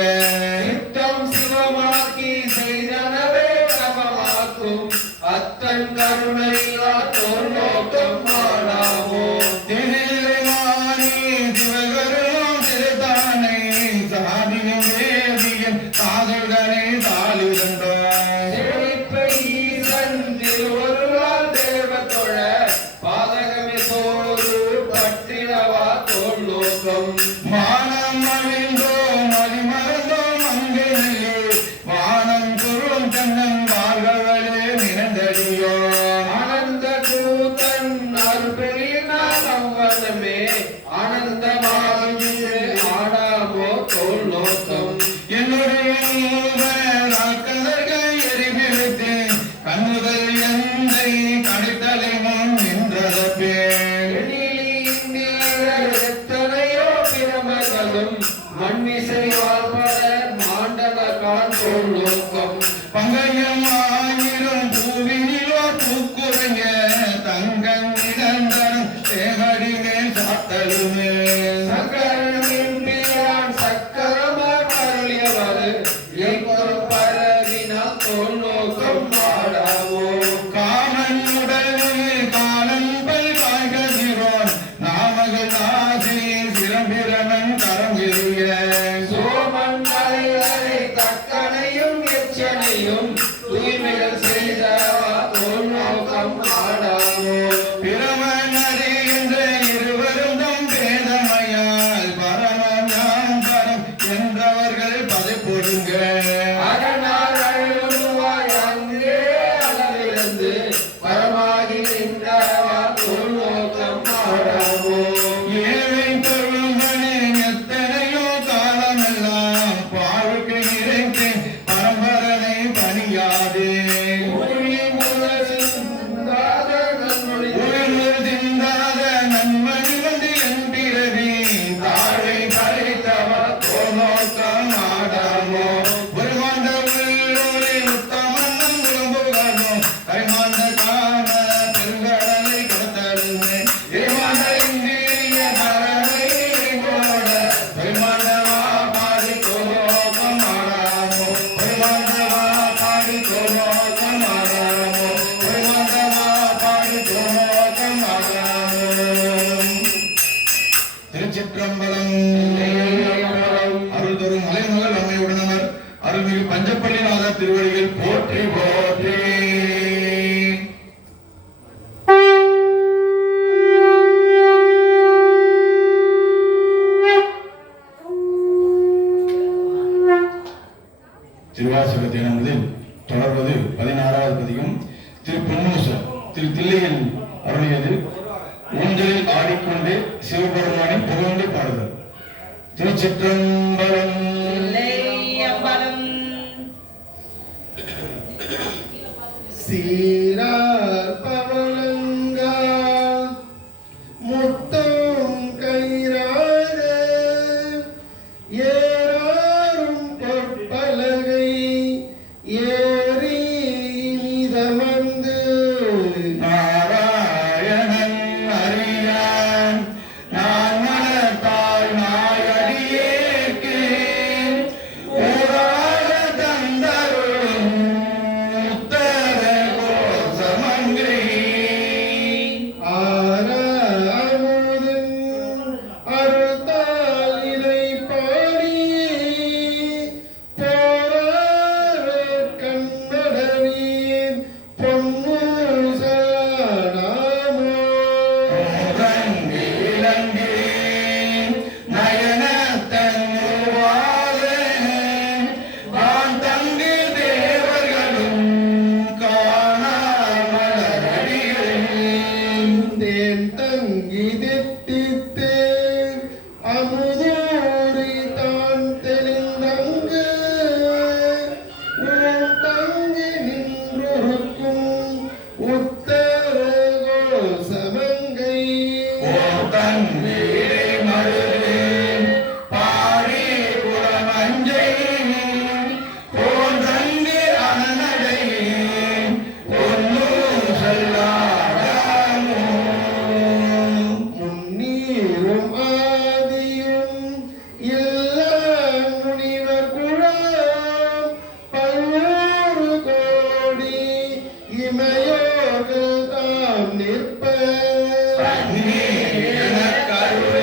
சித்தம் சிவமாக்கி செய்தனவே கபமாக்கும் அத்தன் கருணையா தோல் நோக்கம் ஆடாமோ திரிமானி சிவகருளும் திருத்தானை சாதியும் வேதியும் காதல்களை தாளிருந்தார் செழிப்பை ஈசன் திருவருளால் தேவத்தொழ பாதகமே சோறு பட்டினவா தோல் நோக்கம் மானம் மழை கடத்தலுமே சக்கரமின் பிரான் சக்கரமார் அருளியவர் எங்கும் பரவினால் தோல் நோக்கம் ஆடாமோ காமன் உடல் காலன்பல் காய்கிறோன் நாமகள் நாசி சிரம்பிரமன் கரம் எறிய சோமன் தலைவரை தக்கனையும் எச்சனையும் தூய்மைகள் செய்தவா தோல் நோக்கம் ஆடாமோ பிரமன் அறிகின்ற இருவரும் தம் பேதமையால் பரமம் யாம் பரம் என்றவர்கள் பதைப்பொடுங்க அரணார் அழுவாய் அங்கே அளவிருந்து பரமாகி நின்றவா தோல் நோக்கம் ஆடாமோ ஏழை பெருமனே எத்தனையோ காலமெல்லாம் வாழ்க்கை இறைத்து பரம்பரனை பணியாதே மொழி முதல் சிந்தாத நன்மொழி உயிர் திந்தாத நன்மணி வந்து என் பிறவி தாழை படைத்தவர் தோநோக்கம் ஆடாமோ பெருமாண்ட உள்ளூரி உத்தமன்னம் விளம்புகானோ கரிமாண்ட காண பெருங்கடலை கடத்தலுமே ஏமாண்ட இந்திரிய பரனை கோட பெருமாண்டவா பாடி தோநோக்கம் ஆடாமோ பெருமாண்டவா பாடி தோநோக்கம் ஆடாமோ பெருமாண்டவா பாடி தோநோக்கம் ஆடாமோ திருச்சிற்றம்பலம் அருள் தரும் மலைமகள் அம்மையுடனவர் அருள்மிகு பஞ்சப்பள்ளிநாதர் திருவடிகள் போற்றி போற்றி திருவாசக தினங்களில் தொடர்வது 16வது பதிகம். திரு பொன்னூசர் திரு தில்லையில் அருளியது ஊஞ்சலில் ஆடிக்கொண்டு சிவபெருமானை புகழ்ந்து பாடுதல். திருச்சிற்றம்பலம். தில்லையம்பலம் சீரார் பவளங்கா முத்தம் கயிறாக ஏறாரும் பொற்பலகை ஏறி நிதமர்ந்து நாராயணன் அறியான் நான் மனத்தால் நாயடியேற்கு ஊராக தந்தருளும் உத்தர கோசமங்கை ஆர அமுதின் அருள்தால் இதை பாடி போரார கண்ணடவீர் பொன்னூர் சலாமோ இலங்கை நயனத்தன் நான் தங்கு தேவர்களும் காணாமலரடிகள் தேன் தங்கி தித்தித்து அமுதூரி தான் தெளிந்தங்கு உன் தங்கி நின்றொருக்கும் உத்தர கோசமங்கை தண்ணீரை மருது பாடி குளமஞ்சை போன்றங்கு அனநடை பொன்னு செல்லாடாமோ முன்னீரும் ஆதியும் எல்லா முனிவர் குழாம் பல்லூறு கோடி இமையோர்கள் தாம் நிற்ப கருளே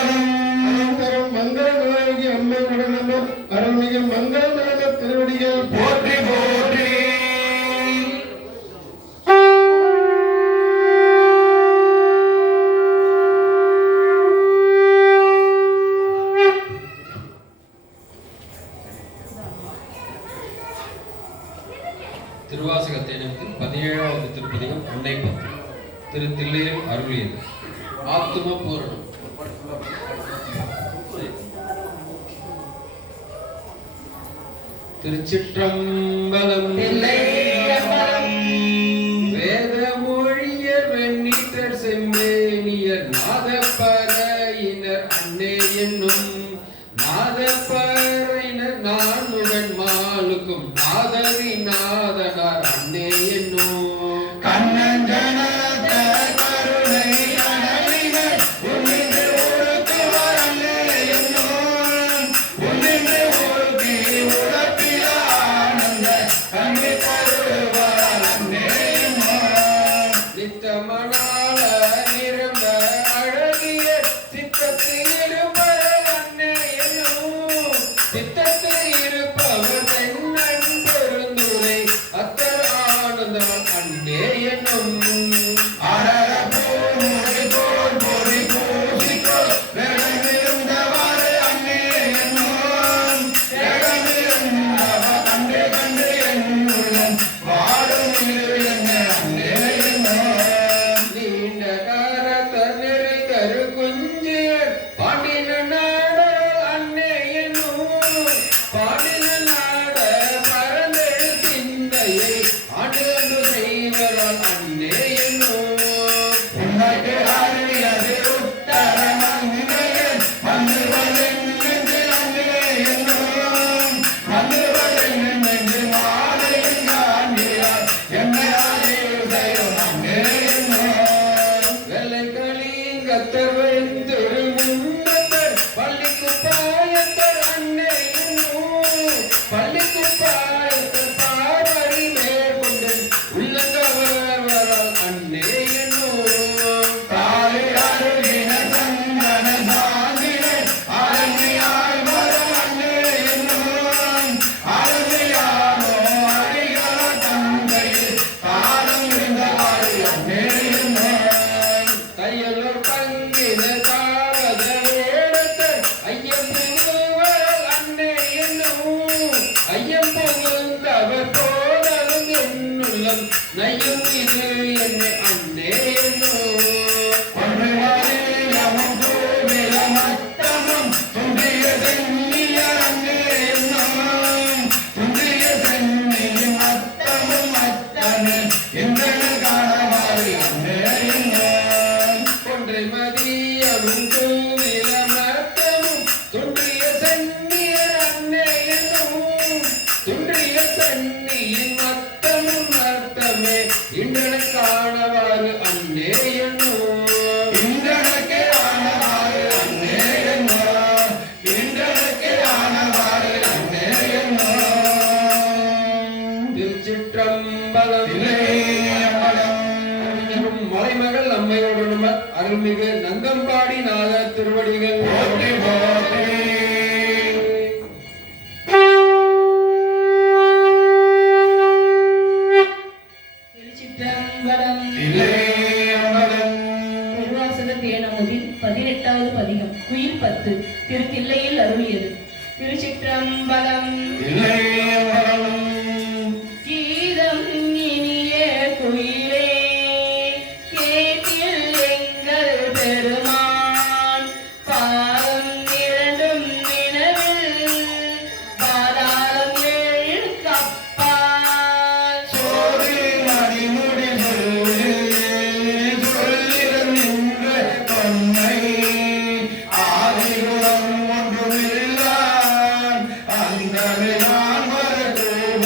அனந்தரம் மங்களநாயகி அம்மை உடனமும் அருள்மிகு மங்களநாத திருவடிகள் போற்றி போற்றி. திருவாசக தேனத்தில் 17வது திருப்பதிகம் அன்னை பத்து. திரு தில்லையில் அருளியது ஆத்தும பூரணம். திருச்சிற்றம்பலம். வேத மொழியர் வெண்ணீட்டர் செம்மேனியர் நாதப்பறையினர் அன்னே என்னும் நாதப்பறையினர் நான்முகன் மாலுக்கும் நாதவி நாதனார் அன்னே என்னும் கண்ணஞ்சனத்த கருணை அனலினர் உன்னின்று ஒழுக்குவார் அன்னே என்னும் உன்னின்று ஒழுக்கி உழப்பில ஆனந்த கண்ணி தருவார் அன்னே என்னும் நித்தமனால நிரம்ப அழகிய சித்தத்தில் இருப்பவர் அன்னே என்னும் சித்தத்தில் இருப்பவர் தென்னன் பெருந்துரை அத்தர் ஆனந்தன் அன்னே என்னும் அழக பூமுடி போல் பொறி பூசிக்கோ வேடமிருந்தவாறு அன்னே என்னும் வேடமிருந்தவர் கண்டு கண்டு என்னும் வாழும் இரு என்ன அன்னே என்னும் நீண்ட காரத்தர் நெறி கரு குஞ்சியர் பாண்டின நாட அன்னே என்னும் பாண்டின நாட பரந்தெழு சிந்தையை ஆண்டு செய்வரால் அன்னே என்னும் உனக்கு அறியது உத்தர மங்கையன் மன்னுவரின் நெஞ்சில் அன்னே என்னும் மன்னுவரின் நெஞ்சில் மாலையின் காண்கிறார் என்னை அறிவு செய்யும் அன்னே என்னும் வெள்ளை கலிங்கத்தர் வைத்திரு முன்னத்தர் பள்ளிக்கு பாயத்தர் அன்னே என்னும் பள்ளிக்கு பாயத்தர் பாவரி மேற்கொண்டு உள்ளங்கவரால் அன்னே என்னும் தாய் அருகின சந்தன சாந்தினை அருமையாய் வரும் அன்னே என்னும் அருமையானோ அடிகள தங்கையில் காலம் இருந்தவாறு அன்னே என்னும் தையலூர் பங்கின தாவத வேடத்தர் ஐயம் புகுவர் அன்னே என்னும் ஐயம் புகுந்தவர் போதலும் என்னுள்ளம் நையும் இது என்னை அன்னே என்னும் ஒன்று வரையமும் பூவில மத்தமும் துண்டிய சென்னிய அன்னே என்னும் துண்டிய சென்னியின் மத்தமும் மத்தனே இந்திரன காணவாறு அன்னே என்னும் ஒன்றை மதியமும் தூவில மத்தமும் துன்றிய சென்னியர் அன்னே என்னும் துன்றிய சென்னியின் மத்தமும் மத்தமே இன்றன காணவாறு அன்னே என்னும் இந்திரனுக்கு ஆனவாறு அன்னே என்னும் இந்திரனுக்கு ஆனவாறு அன்னே என்னும் திருச்சிற்றம்பலம். தில்லையம்பலம். மலைமகள் அம்மையோடு அருள்மிகு நங்கம்பாடி நாத திருவடிகள் போற்றி போற்றி. திருச்சிற்றம்பலம். தில்லையம்பலம். திருவாசக தேனமுதில் 18வது பதிகம் குயில் 10 திரு தில்லையில் அருளியது. திருச்சிற்றம்பலம். தில்லையம்பலம். கீதம் இனிய குயிலே கேட்டில் எங்கள் பெருமான் பாதம் இரண்டும் நிலவில் பாதாளம் ஏழு கப்பால் சோதி மணிமுடி சொல்லிடம் நின்ற தொன்மை ஆதிகுணம் ஒன்றுமில்லான் அந்தமிழான் வரக்கூட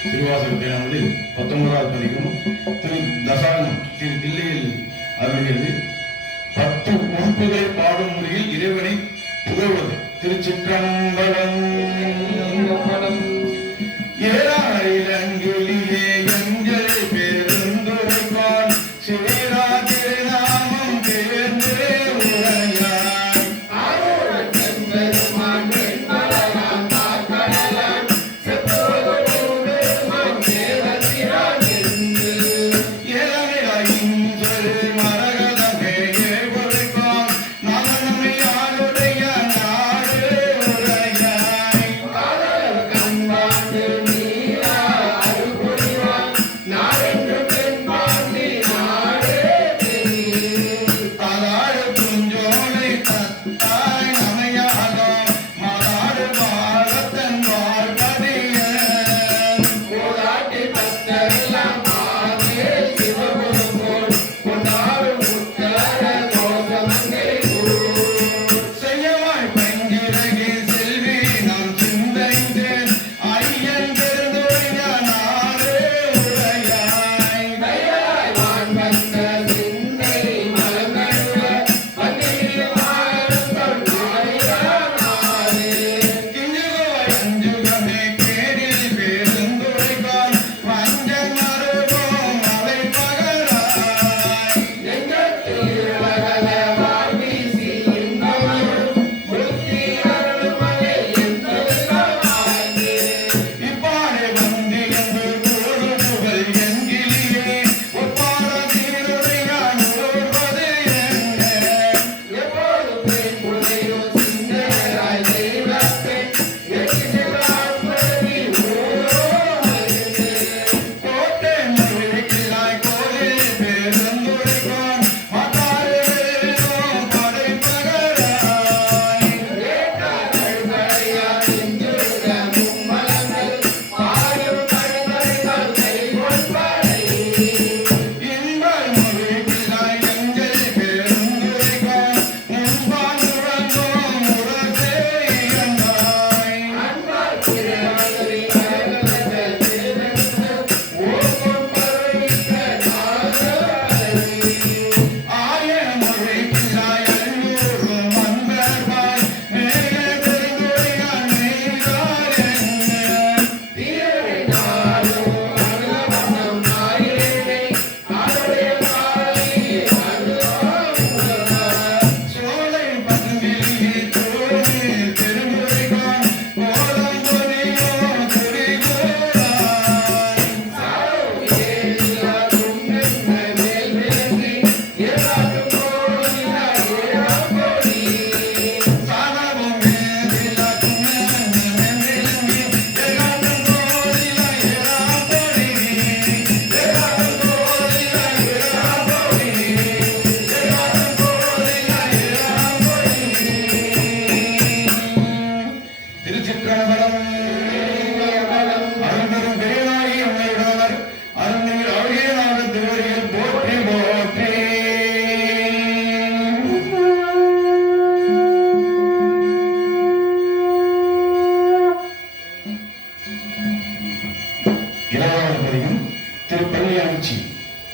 திருவாசகத்தை நமது 19வது பதிகம் திரு தசாகம் திரு தில்லையில் அருளியது 10 உறுப்புகளை பாடும் முறையில் இறைவனை புகழ்வது திருச்சிற்றம்பலம். ஏழாயிரங்கிலியே எங்கள் பெருந்துரைப்பான் சீரா திருநாமம் தேர்ந்து உரையாய்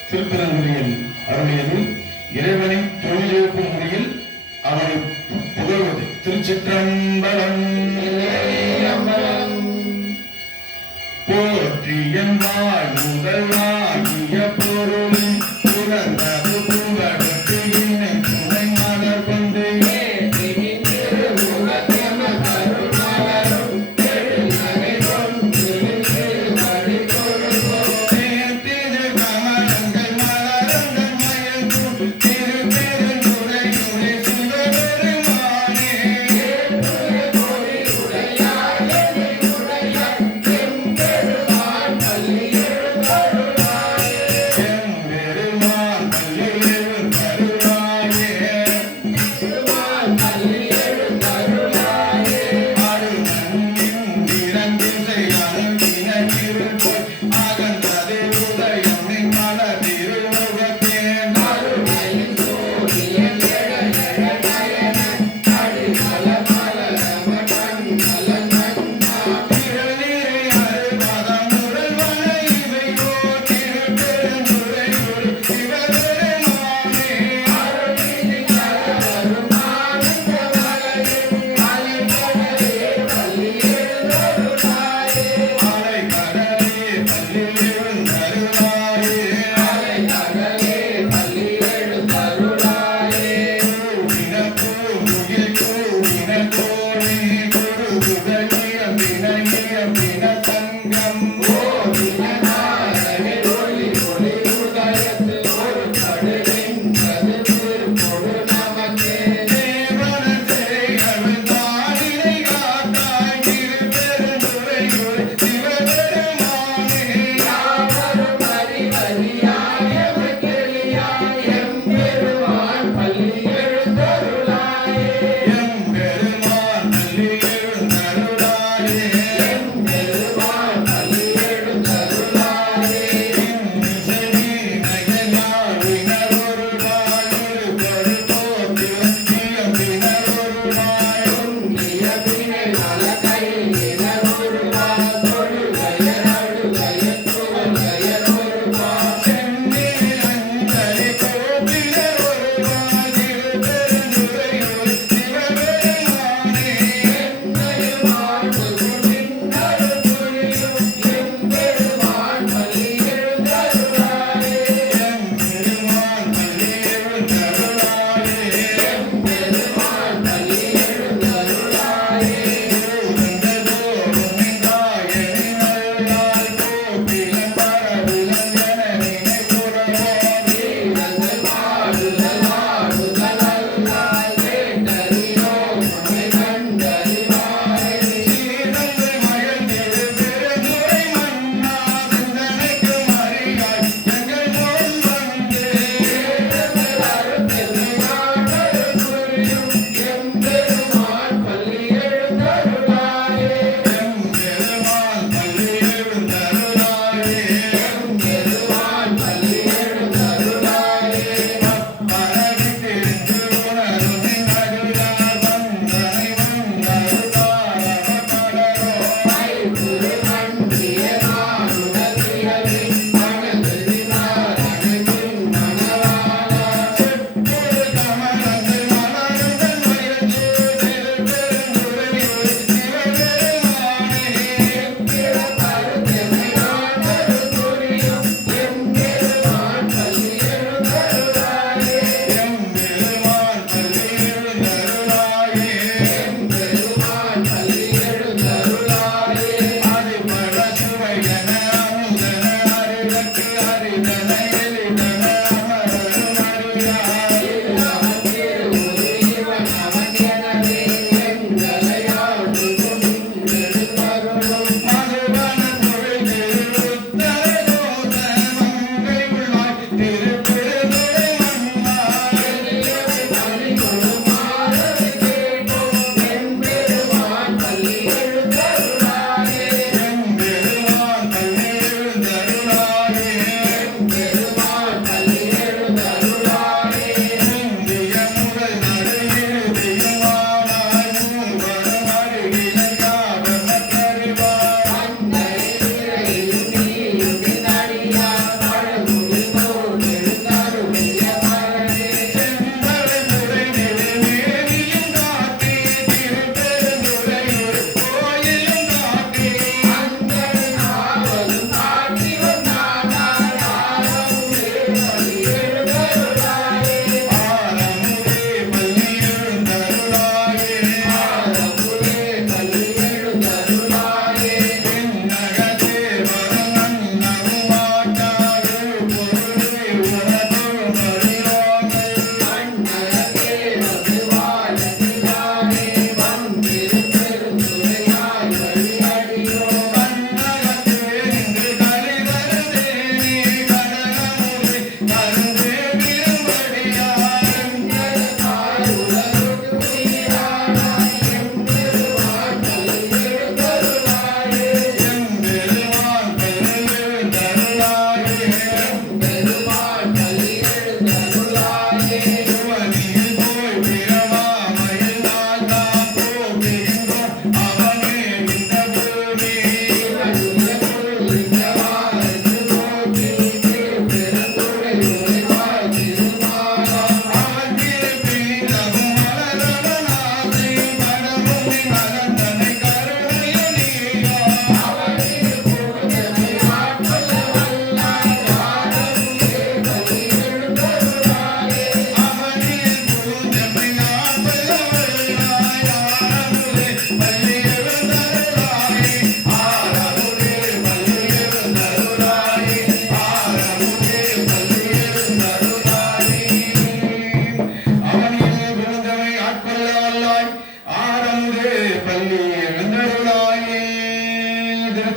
திருப்பரங்குடியில் அருளியது இறைவனை தொழிலெழுப்பும் முறையில் அவனை புகழ்வது திருச்சிற்றம்பலம். போற்றியன் வாழ் முதலாகிய பொருளும் புறந்தது புகழற்கு இணை துணை மலர் கொண்டு திருப்பெருந்துறை சிவபெருமானே எம்பெருமான்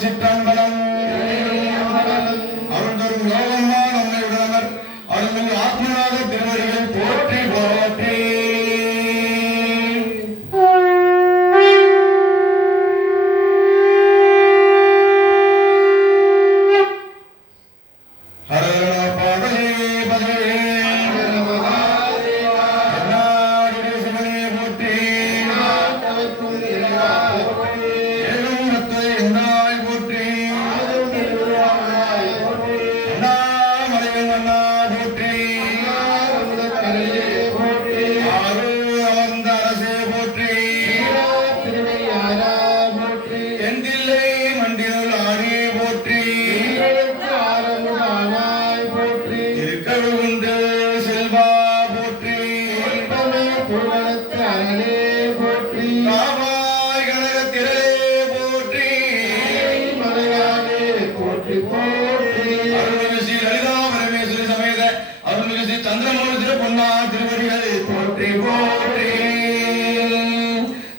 திருச்சிற்றம்பலம். அருந்தரும் யோகம்மா நம்மை விடாமற் அருள்மிகு ஆத்மநாத திருவடிகள் போற்றி போற்றி.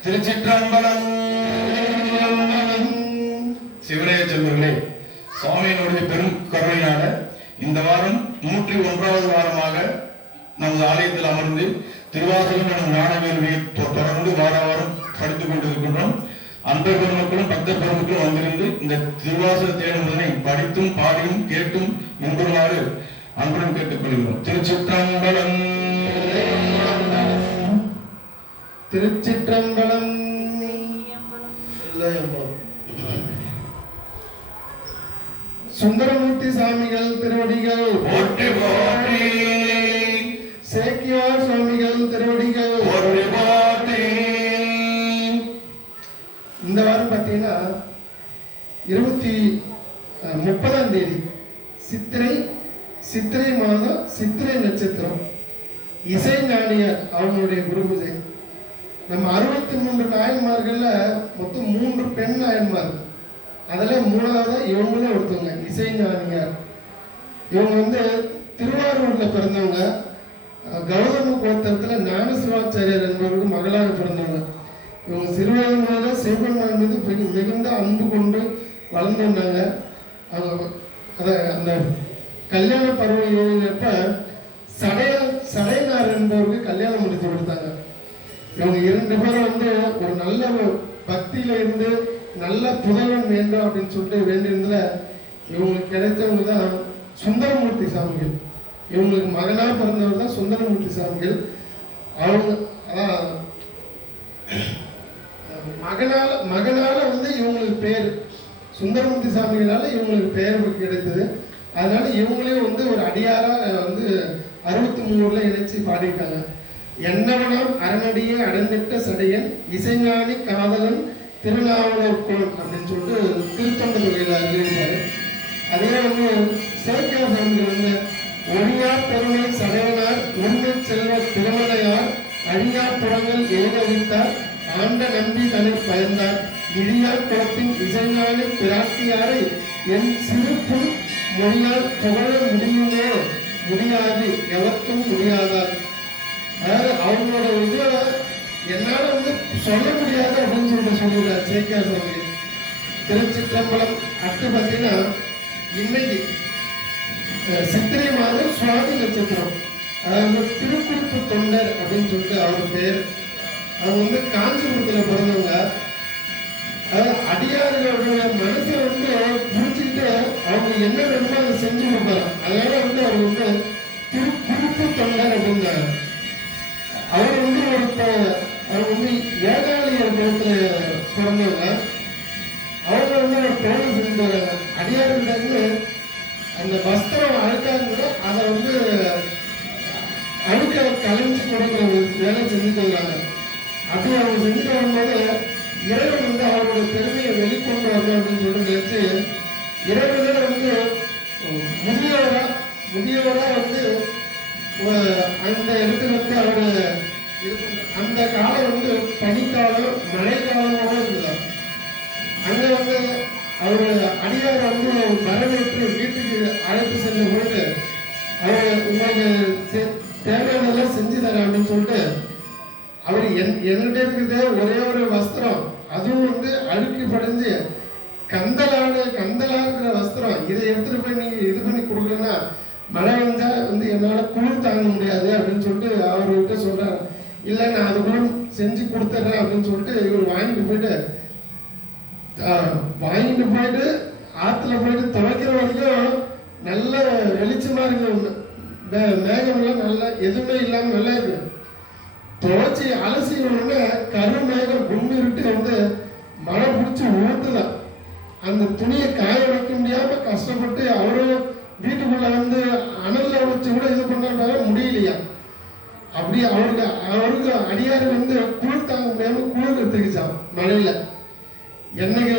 திருச்சிற்றம்பலம். சிவனே செல்வர்களே, சுவாமியினுடைய பெரும் கருணையினால இந்த வாரம் 101வது வாரமாக நமது ஆலயத்தில் அமர்ந்து திருவாசகம் எனும் ஞானவேள்வியை தொடர்ந்து வாரம் படித்துக் கொண்டிருக்கின்றோம். அன்பர் பெருமக்களும் பக்த பெருமக்களும் வந்திருந்து இந்த திருவாசக தேடுவதனை படித்தும் பாடியும் கேட்டும் இன்புறுமாறு அன்புடன் கேட்டுக் கொள்கிறோம். திருச்சிற்றம்பலம். திருச்சிற்றம்பலம். சுந்தரமூர்த்தி சாமிகள் திருவடிகள் போற்றி போற்றி. சேக்கியார் சுவாமிகள் திருவடிகள் போற்றி போற்றி. இந்த வாரம் பார்த்தீங்கன்னா 30ஆம் தேதி சித்திரை மாதம் சித்திரை நட்சத்திரம் இசை ஞானியர் அவங்களுடைய குரு பூஜை. நம்ம 63 நாயன்மார்கள்ல மொத்தம் 3 பெண் நாயன்மார். அதில் 3வது இவங்களும் ஒருத்தவங்க இசை ஞானியார். இவங்க திருவாரூர்ல பிறந்தவங்க. கௌதம கோத்திரத்தில் ஞானசிவாச்சாரியர் என்பவருக்கு மகளாக பிறந்தவங்க. இவங்க சிறுவயது முதல் சிவபெருமான் மீது மிகுந்த அன்பு கொண்டு வளர்ந்து வந்தாங்க. அந்த கல்யாண பருவம் எப்ப சடையனார் என்பவருக்கு கல்யாணம் முடித்து கொடுத்தாங்க. இவங்க 2 பேரும் ஒரு நல்ல பக்தியில இருந்து நல்ல புதல்வன் வேண்டும் அப்படின்னு சொல்லிட்டு வேண்டியிருந்ததுல இவங்களுக்கு கிடைத்தவங்க தான் சுந்தரமூர்த்தி சாமிகள். இவங்களுக்கு மகனாக பிறந்தவர் தான் சுந்தரமூர்த்தி சாமிகள். அவங்க மகனால இவங்களுக்கு பேர் சுந்தரமூர்த்தி சாமிகளால இவங்களுக்கு பெயர் கிடைத்தது. அதனால இவங்களையும் ஒரு அடியாரா 63 இணைச்சு பாடியிருக்காங்க. என்னவனாம் அரணடியை அடந்திட்ட சடையன் இசைஞானி காதலன் திருநாவலூர் கோன் அப்படின்னு சொல்லிட்டு திருத்தொண்ட தொகையில் அறிவிப்பாரு. அதே சேக்கியார் சாமிகள் ஒழியா பெருமை சடையனார் உண்மை செல்வ திருமலையார் அழியா புறங்கள் எழுதவித்தார் ஆண்ட நம்பி தன்னை பயந்தார் இழியா குளத்தின் இசைஞானி பிராட்டியாரை என் சிறுப்பு மொழியால் புகழ முடியுமோ முடியாது எவருக்கும் முடியாதார். அதாவது அவங்களோட என்னால சொல்ல முடியாது அப்படின்னு சொல்லிட்டு சொல்லிடுறார் சேக்கியார் சுவாமி. திருச்சிற்றம்பலம். அடுத்து பார்த்தீங்கன்னா இன்னைக்கு சித்திரை மாதம் சுவாதி நட்சத்திரம். அதாவது திருக்குறிப்பு தொண்டர் அப்படின்னு சொல்லிட்டு அவர் பேர். அவங்க காஞ்சிபுரத்துல பிறந்தவங்க. அதாவது அடியார்களுடைய மனசை புரிஞ்சுக்கிட்டு அவங்க என்ன வேணுமோ அதை செஞ்சு கொடுப்பாங்க. அதனால அவர் திருக்குறிப்பு தொண்டர் அப்படின்னாரு. அவர் அவர் ஏகாலியர் குலத்துல பிறந்தவங்க. அவங்க ஒரு தோழி செஞ்சு வராங்க. அடியார்களுக்கு அந்த வஸ்திரம் அழுக்காங்க அதை அழுக்க கலைஞ்சு கொடுக்குற வேலை செஞ்சுட்டு வர்றாங்க. அப்படி அவங்க செஞ்சுட்டு வரும்போது இறைவன் அவரோட பெருமையை வெளிக்கொண்டு வரணும் அப்படின்னு சொல்லி நினைச்சு இறைவனை முதியவரா அந்த இடத்துல அவரு அந்த காலம் பனிக்காலம் மழைக்காலமாக இருந்தது. அங்க அவரு அடியார் வரவேற்று வீட்டுக்கு அழைத்து சென்ற பொழுது அவர் உங்களுக்கு தேவையானதெல்லாம் செஞ்சு தரேன் அப்படின்னு சொல்லிட்டு அவர் என்கிட்ட இருக்கிறது ஒரே ஒரு வஸ்திரம், அதுவும் அழுக்கு படைஞ்சு கந்தலான கந்தலா இருக்கிற வஸ்திரம், இதை எடுத்துட்டு போய் நீ இது பண்ணி கொடுக்கலன்னா மழை வந்தா வந்து என்னால குளிர் தாங்க முடியாது அப்படின்னு சொல்லிட்டு அவர்கிட்ட சொல்றாரு. இல்லை நான் அதுக்குள்ள செஞ்சு கொடுத்துட்றேன் அப்படின்னு சொல்லிட்டு இவர் வாங்கிட்டு போயிட்டு ஆத்துல போயிட்டு துவைக்கிற வரைக்கும் நல்ல வெளிச்சமா இருக்கு, மேகம்லாம் நல்லா எதுவுமே இல்லாம நல்லா இருக்கு. துவைச்சி அலசி உடனே கரு மேகம் கும்மிருட்டு வந்து மழை பிடிச்சி ஊத்துதான். அந்த துணியை காய வைக்க முடியாம கஷ்டப்பட்டு அவரும் வீட்டுக்குள்ள வந்து அனல்ல வச்சு கூட இது பண்ண முடியலையா. அப்படி அவருக்கு அடியாரு வந்து குளிர் தாங்க முடியாம குளிர் எடுத்துக்கிச்சான் மழையில. என்னைக்கு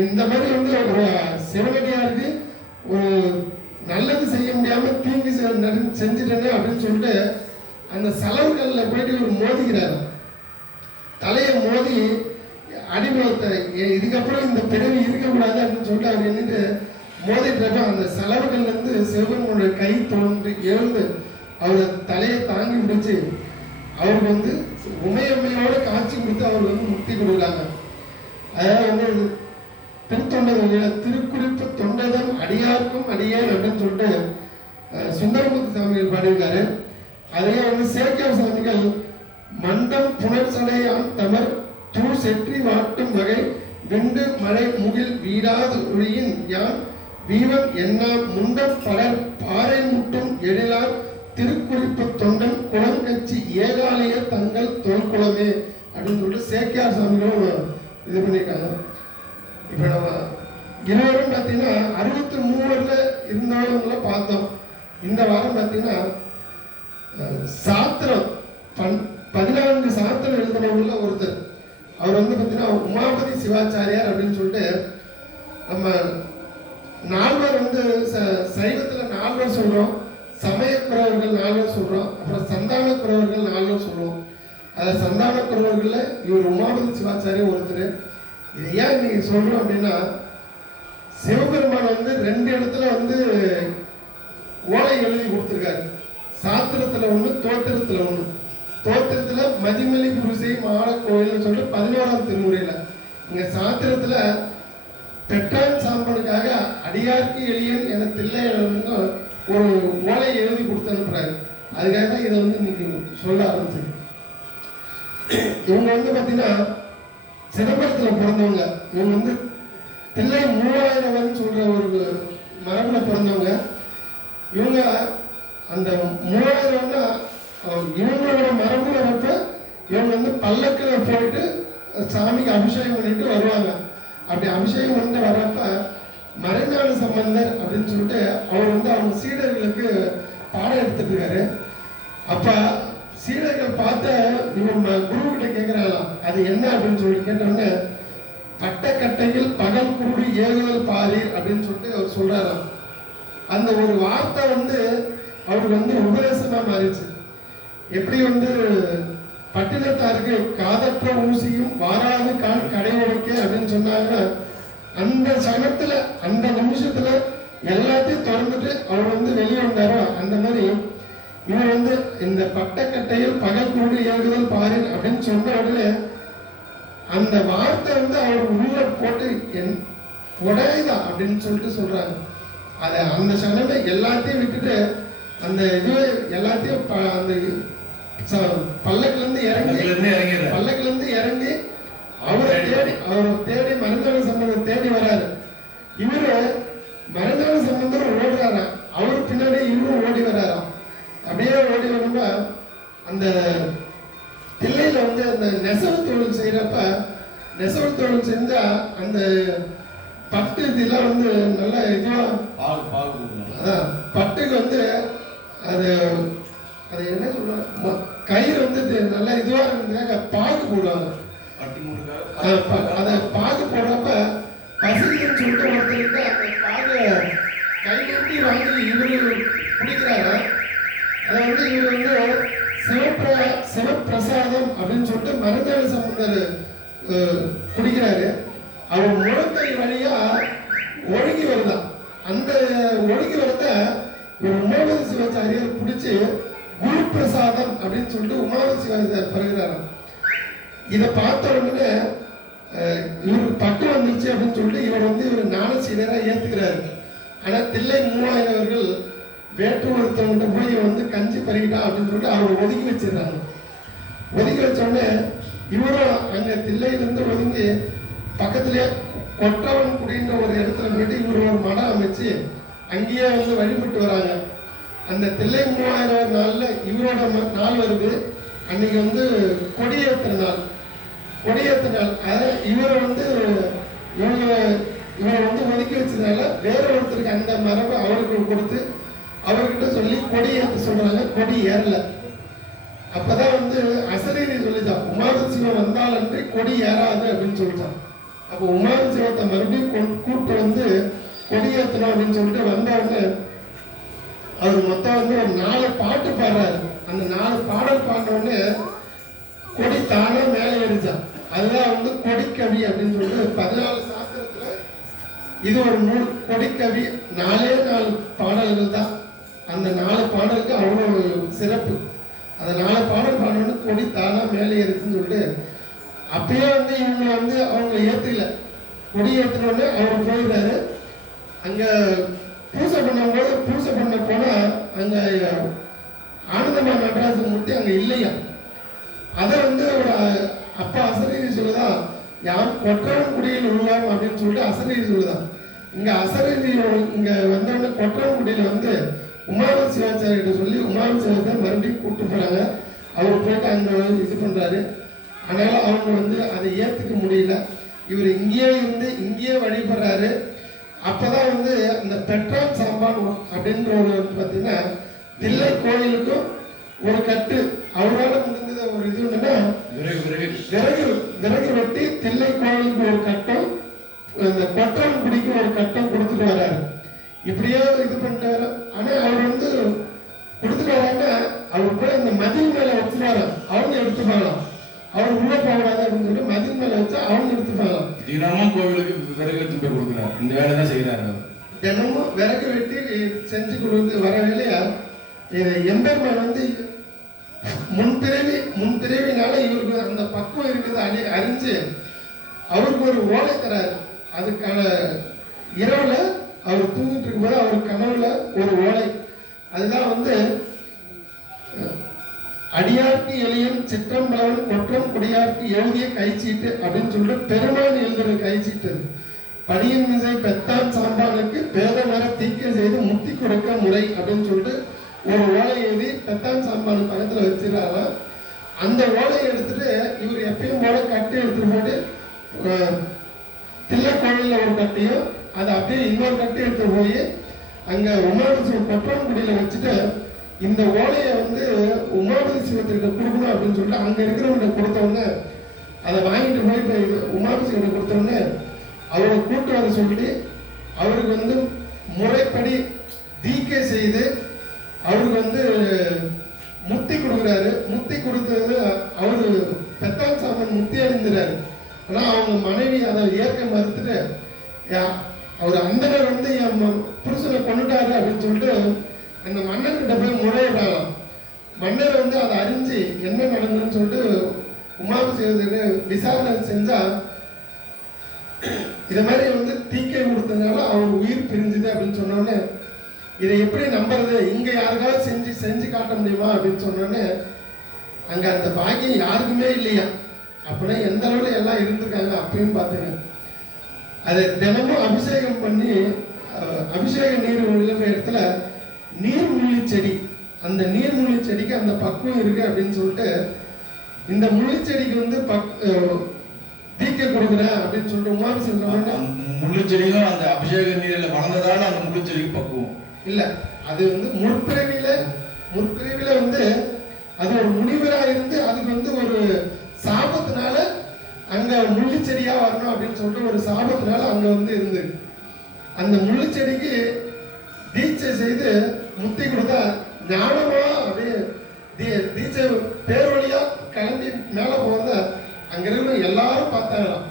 இந்த மாதிரி வந்து ஒரு சிவனடியாருக்கு ஒரு நல்லது செய்ய முடியாம தீங்கு செஞ்சுட்டேனே அப்படின்னு சொல்லிட்டு அந்த செலவுகள்ல போயிட்டு இவர் மோதிக்கிறாரு. தலையை மோதி அடிமத்தை இதுக்கப்புறம் இந்த பிறவி இருக்கக்கூடாது அப்படின்னு சொல்லிட்டு அவர் என்னட்டு மோதிட்டப்ப அந்த செலவுகள்ல இருந்து சிவபெருமானுடைய கை தோன்றி எழுந்து அவரை தலையை தாங்கி பிடிச்சு அவருக்கு வந்து உமையம்மையோட காட்சி கொடுத்து அவர் வந்து முக்தி கொடுக்குறாங்க. அதாவது வந்து திருத்தொண்டத திருக்குறிப்பு தொண்டதம் அடியாருக்கும் அடியார் அப்படின்னு சொல்லிட்டு சுந்தரமூர்த்தி சாமிகள் பாடியிருக்காரு. அதையே வந்து சேக்கியார் சாமிகள் மண்டம் புனர்சடையான் தமர் தூ செற்றி வாட்டும் வகை வெண்டு மழை முகில் வீடாது ஒழியின் யான் வீவன் என்ன முண்டம் பலர் பாறை முட்டும் எழிலார் திருக்குறிப்பு தொண்டன் குளங்கட்சி ஏகாலய தங்கள் தொல்குளமே அப்படின்னு சொல்லிட்டு சேக்கியார் சாமிகளும் இது பண்ணியிருக்காங்க. இப்போ நம்ம இருவரும் பார்த்தீங்கன்னா 63 இருந்தவங்கள பார்த்தோம். இந்த வாரம் பார்த்தீங்கன்னா சாத்திரம் 14 சாத்திரம் எழுதினவங்கள ஒருத்தர். அவர் வந்து பார்த்தீங்கன்னா உமாபதி சிவாச்சாரியார் அப்படின்னு சொல்லிட்டு நம்ம நால்வர் வந்து சைவத்தில் 4 சொல்கிறோம், சமயக்குறவர்கள் 4 சொல்கிறோம், அப்புறம் சந்தானக்குறவர்கள் 4 சொல்லுவோம். அதில் சந்தானக்குறவர்களில் இவர் உமாபதி சிவாச்சாரியார் ஒருத்தர். இது ஏன் இன்னைக்கு சொல்கிறோம் அப்படின்னா சிவபெருமான் வந்து 2 இடத்துல வந்து ஓலை எழுதி கொடுத்துருக்காரு. சாத்திரத்தில் ஒன்று, தோத்திரத்தில் ஒன்று. தோத்திரத்தில் மதிமலி புருஷை மாட கோயில்னு சொல்லிட்டு 11ஆம் திருமுறையில், இங்கே சாத்திரத்தில் பெற்றான் சாம்பனுக்காக அடியாருக்கு எளியன் என தில்லை ஒரு ஓலை எழுதி கொடுத்து அனுப்புறாரு. அதுக்காக தான் இதை வந்து இன்னைக்கு சொல்ல ஆரம்பிச்சு. இவங்க வந்து பார்த்தீங்கன்னா சிதம்பரத்தில் பிறந்தவங்க. இவங்க வந்து தில்லை 3000 சொல்ற ஒரு மரபுல பிறந்தவங்க. இவங்க அந்த 3000 இவங்களோட மரபுல வந்து இவங்க வந்து பல்லக்கில் போயிட்டு சாமிக்கு அபிஷேகம் பண்ணிட்டு வருவாங்க. அப்படி அபிஷேகம் பண்ணிட்டு வர்றப்ப மறைஞான சம்பந்தர் அப்படின்னு சொல்லிட்டு அவர் வந்து அவங்க சீடர்களுக்கு பாடம் எடுத்துட்டு இருக்காரு. அப்ப சீடர்கள் பார்த்த இவங்க குரு கிட்ட கேட்கிறாங்களாம், அது என்ன அப்படின்னு சொல்லி கேட்டோன்னே கட்டையில் பகல் குருடி ஏகுதல் பாரி அப்படின்னு சொல்லிட்டு அவர் சொல்றாராம். அந்த ஒரு வார்த்தை வந்து அவருக்கு வந்து உபதேசமா மாறிச்சு. எப்படி வந்து பட்டினத்தாருக்கு காதற்ற ஊசியும் வாராது கால் கடை உடைக்க அப்படின்னு சொன்னாங்க. அந்த சமயத்துல அந்த நிமிஷத்துல எல்லாத்தையும் திறந்துட்டு அவர் வந்து வெளியே வந்தாரோ அந்த மாதிரி இவர் வந்து இந்த பட்டக்கட்டையில் பகல் கூடு ஏகுதல் பாரு அப்படின்னு சொன்ன உடனே அந்த வார்த்தை வந்து அவர் உள்ள போட்டு உடையதா அப்படின்னு சொல்லிட்டு சொல்றாங்க. அதை அந்த சமயத்தை எல்லாத்தையும் விட்டுட்டு அந்த இது எல்லாத்தையும் அந்த பல்லக்குல இருந்து இறங்கி அவரை தேடி மருந்தான சம்பந்தம் தேடி வராரு. இவரு மருந்தான சம்பந்தம் ஓடுறாராம், அவரு பின்னாடி இவரும் ஓடி வராராம். அப்படியே ஓடி வரும்பா அந்த தில்லையில வந்து அந்த நெசவு தொழில் செய்யறப்ப நெசவு தொழில் செஞ்சா அந்த பட்டு இதெல்லாம் வந்து நல்லா இதுவா அதான் பட்டுக்கு வந்து அது அது என்ன சொல்றாங்க, கயிறு வந்து நல்லா இதுவா இருக்கிறதுக்காக பாகு போடுவாங்க. அதை பாகு போடுறப்ப பசிக்குன்னு சொல்லிட்டு ஒருத்தருக்கு அந்த பாகை கை நீட்டி வாங்கி இவரு குடிக்கிறாரு. அதை வந்து இவர் வந்து சிவப்பிரசாதம் அப்படின்னு சொல்லிட்டு மருந்தான சம்பந்தர் குடிக்கிறாரு. அவர் முழங்கை வழியா ஒழுகி வருதான். அந்த ஒழுகி வரத ஒரு உமாபதி சிவாச்சாரியார் பிடிச்சி குரு பிரசாதம் அப்படின்னு சொல்லிட்டு உமாபதி சிவாச்சாரியார் பருகிறாரு. இதை பார்த்த உடனே இவருக்கு பட்டு வந்துச்சு அப்படின்னு சொல்லிட்டு இவர் வந்து இவர் ஞானசி ஆசிரியரா ஏத்துக்கிறாரு. ஆனா தில்லை மூவாயிரம் அவர்கள் வேற்று ஒருத்தவங்கிட்ட போய் வந்து கஞ்சி பறிக்கிட்டான் அப்படின்னு சொல்லிட்டு அவரை ஒதுக்கி வச்சிடறாங்க. ஒதுக்கி வச்சோடனே இவரும் அங்க தில்லையிலிருந்து ஒதுங்கி பக்கத்திலேயே கொற்றவன் குடின்ற ஒரு இடத்துல போயிட்டு இவர் ஒரு மடம் அமைச்சு அங்கேயே வந்து வழிபட்டு வராங்க. அந்த தில்லை மூவாயிரம் நாள்ல இவரோட நாள் வருது. அன்னைக்கு வந்து கொடியேற்ற நாள். கொடியேற்ற நாள் அதான் இவரை வந்து இவரை வந்து ஒதுக்கி வச்சதுனால வேற ஒருத்தருக்கு அந்த மரபு அவருக்கு கொடுத்து அவர்கிட்ட சொல்லி கொடி ஏற்ற சொல்றாங்க. கொடி ஏறல. அப்பதான் வந்து அசரீரி சொல்லிச்சான், உமாத சிவம் வந்தால் அன்றி கொடி ஏறாது அப்படின்னு சொல்லிட்டான். அப்போ உமாத சிவத்தை மறுபடியும் கூப்பிட்டு வந்து கொடி ஏற்றணும் அப்படின்னு சொல்லிட்டு வந்தவங்க அவர் மொத்தம் வந்து ஒரு 4 பாட்டு பாடுறாரு. அந்த 4 பாடல் பாடினோடனே கொடி தானே மேலே ஏறிச்சான். அதுதான் வந்து கொடிக்கவி அப்படின்னு சொல்லிட்டு 14 சாஸ்திரத்துல இது ஒரு நூல். கொடிக்கவி 4 பாடல்கள் தான். அந்த 4 பாடலுக்கு அவ்வளோ சிறப்பு. அந்த 4 பாடல் பாடணும்னு கொடி தானா மேலே ஏறிச்சுன்னு சொல்லிட்டு அப்பயே வந்து இவங்களை வந்து அவங்க ஏத்துக்கல. கொடி ஏற்றினோடனே அவர் போயிடுறாரு. அங்க பூசை பண்ணும்போது பூசை பண்ண போனா அங்க ஆனந்தமா நடராஜ மூர்த்தி அங்க இல்லையா. அதை வந்து ஒரு அப்பா அசரீரி சொல்லுதான், யார் கொற்றவன் குடியில் உள்ளாம் அப்படின்னு சொல்லிட்டு அசரீரி சொல்லுதான். இங்க அசரீரி இங்க வந்தோடனே கொற்றவன் குடியில வந்து உமாத சிவாச்சாரியிட்ட சொல்லி உமாத சிவாச்சாரி மறுபடியும் கூப்பிட்டு போறாங்க. அவர் போயிட்டு அங்க இது பண்றாரு. அதனால அவங்க வந்து அதை ஏத்துக்க முடியல. இவர் இங்கேயே இருந்து இங்கேயே வழிபடுறாரு. அப்பதான் வந்து அந்த பெட்ரான் சாம்பான் அப்படின்ற ஒரு பார்த்தீங்கன்னா தில்லை கோயிலுக்கும் ஒரு கட்டு அவரால் முடிஞ்சத ஒரு இது என்னன்னா விறகு வெட்டி தில்லை கோயிலுக்கு ஒரு கட்டம், இந்த கொற்றான் குடிக்கு ஒரு கட்டம் கொடுத்துட்டு வர்றாரு. இப்படியே இது பண்ணிட்டாரு. ஆனா அவர் வந்து கொடுத்துட்டு வராங்க. அவர் போய் அந்த மதில் மேல வச்சுருவாரு. அவங்க எடுத்துப்பாங்களாம். அவர் உள்ள போகக்கூடாது அப்படின்னு சொல்லிட்டு மதில் மேல வச்சா அவங்க எடுத்துப்பாங்களாம். தினமும் கோவிலுக்கு விறகு எடுத்து போய் கொடுக்குறாரு. இந்த வேலை தான் செய்யறாரு. தினமும் விறகு வெட்டி செஞ்சு கொடுத்து வர வேலையா எம்பெருமான் வந்து முன்பிறவினால இவருக்கு அந்த பக்குவம் இருக்குது அறிஞ்சு அவருக்கு ஒரு ஓலை தராரு. அதுக்கான இரவுல அவர் தூங்கிட்டு இருக்கும்போது அவர் கனவுல ஒரு ஓலை. அதுதான் வந்து அடியார்க்கு எளியன் சிற்றம்பலவன் கொற்றம் குடியார்க்கு எழுதிய கைச்சீட்டு அப்படின்னு சொல்லிட்டு பெருமான் எழுதுற கைச்சீட்டு. படியின் மிசை பெத்தான் சாம்பானுக்கு பேத மர தீக்க செய்து முத்தி கொடுக்க முறை அப்படின்னு சொல்லிட்டு ஒரு ஓலை எழுதி பெத்தான் சாம்பான் பக்கத்துல வச்சிருக்காங்க. அந்த ஓலையை எடுத்துட்டு இவர் எப்பயும் போல கட்டு எடுத்துட்டு போட்டு தில்லை கோயில்ல ஒரு கட்டையும் அதை அப்படியே இன்னொரு கட்டு எடுத்து போய் அங்க உமாபதி சிவம் கொற்றவன்குடியில வச்சுட்டு இந்த ஓலையை வந்து உமாபதி சிவத்திட்ட கொடுக்கணும் அப்படின்னு சொல்லிட்டு அங்க இருக்கிறவங்க கொடுத்தவொடனே அதை வாங்கிட்டு போய் உமாபதி சிவத்தை கொடுத்தவொடனே அவரை கூட்டு வர சொல்லி அவருக்கு வந்து முறைப்படி தீக்கை செய்து அவருக்கு வந்து முத்தி கொடுக்குறாரு. முத்தி கொடுத்தது அவரு பெத்தான் சாமன் முத்தி அடைஞ்சிறாரு. ஆனா அவங்க மனைவி அதை ஏற்க மறுத்துட்டு அவர் அந்தனர் வந்து என் புருஷனை கொண்டுட்டாரு அப்படின்னு சொல்லிட்டு அந்த மன்னர்கிட்ட போய் முறையிடலாம். மன்னர் வந்து அதை அறிஞ்சு என்ன நடந்ததுன்னு சொல்லிட்டு உமாபிஷேகத்துக்கு விசாரணை செஞ்சா இது மாதிரி வந்து தீக்கை கொடுத்ததுனால அவர் உயிர் பிரிஞ்சுது அப்படின்னு சொன்னோடனே இதை எப்படி நம்புறது, இங்க யாருக்காவது செஞ்சு காட்ட முடியுமா அப்படின்னு சொன்னோடனே அங்க அந்த பாக்கியம் யாருக்குமே இல்லையா. அப்படின்னா எந்த அளவுல எல்லாம் இருந்திருக்காங்க அப்படின்னு பாத்துங்க. அதை தினமும் அபிஷேகம் பண்ணி அபிஷேக நீர் உள்ள இடத்துல நீர்முள்ளி செடி, அந்த நீர்முள்ளி செடிக்கு அந்த பக்குவம் இருக்கு அப்படின்னு சொல்லிட்டு இந்த முள்ளி செடிக்கு வந்து தீக்கை கொடுக்குறேன் அப்படின்னு சொல்லிட்டு உமாபிஷேகம் முள்ளு செடியும் அந்த அபிஷேக நீர்ல வளர்ந்ததால அந்த முள்ளு செடிக்கு பக்குவம் இல்ல. அது வந்து முற்பிறவில வந்து அது ஒரு முனிவரா இருந்து அதுக்கு வந்து ஒரு சாபத்தினால அங்க முள்ளு செடியா வரணும் அப்படின்னு சொல்லிட்டு ஒரு சாபத்தினால அங்க வந்து இருந்து அந்த முள்ளு செடிக்கு தீட்சை செய்து முத்தி கொடுத்தா ஞானமா அப்படியே தீட்சை பேர்வழியா கிளம்பி மேல போறத அங்க இருக்கிற எல்லாரும் பார்த்தாங்களாம்.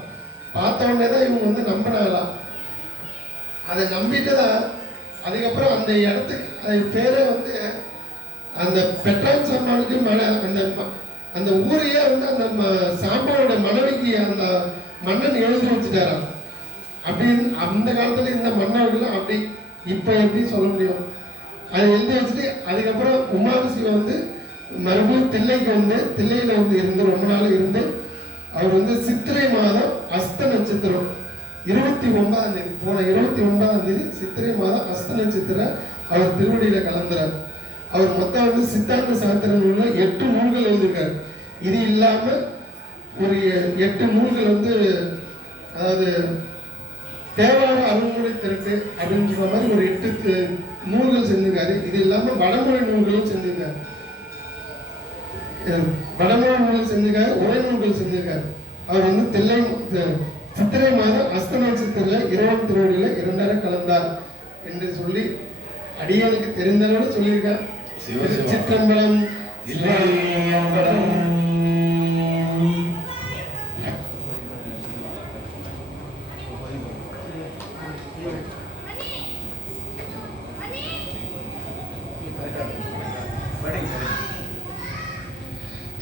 பார்த்த உடனே தான் இவங்க வந்து நம்பினாங்களாம். அதை நம்பிட்டு தான் அதுக்கப்புறம் அந்த இடத்துக்கு அது பேரே வந்து அந்த பெட்ரான் சாம்பானுக்கு அந்த ஊரையே வந்து அந்த சாம்பானோட மனைவிக்கு அந்த மன்னன் எழுதி வச்சுட்டாராம். அப்படின்னு அந்த காலத்துல இந்த மன்னர்கள் அப்படி இப்ப எப்படி சொல்ல முடியும்? அதை எழுதி வச்சுட்டு அதுக்கப்புறம் உமாபிஷேகம் வந்து மறுபடியும் தில்லைக்கு வந்து தில்லையில வந்து இருந்து ரொம்ப நாள் இருந்து அவர் வந்து சித்திரை மாதம் அஸ்த நட்சத்திரம் 29ஆம் தேதி போன 29ஆம் தேதி சித்திரை மாதம் அஸ்த நட்சத்திரம் அவர் திருவடியில கலந்துறார். அவர் மொத்தம் வந்து சித்தாந்த சாஸ்திர நூல்ல 8 நூல்கள் எழுதியிருக்காரு. இது இல்லாம ஒரு 8 நூல்கள் வந்து அதாவது தேவார அருள்மொழி திரட்டு அப்படின்னு சொல்ற மாதிரி ஒரு 8 நூல்கள் செஞ்சிருக்காரு. இது இல்லாம வடமொழி நூல்களும் செஞ்சிருக்காரு. வடமொழி நூல்கள் செஞ்சிருக்காரு, உரை நூல்கள் செஞ்சிருக்காரு. அவர் வந்து தில்லை சித்திரை மாதம் அஸ்த நட்சத்திரத்துல 20 திருவடியில 2 கலந்தார் என்று சொல்லி அடியானுக்கு தெரிந்தவரோடு சொல்லியிருக்கார். சிற்றம்பலம்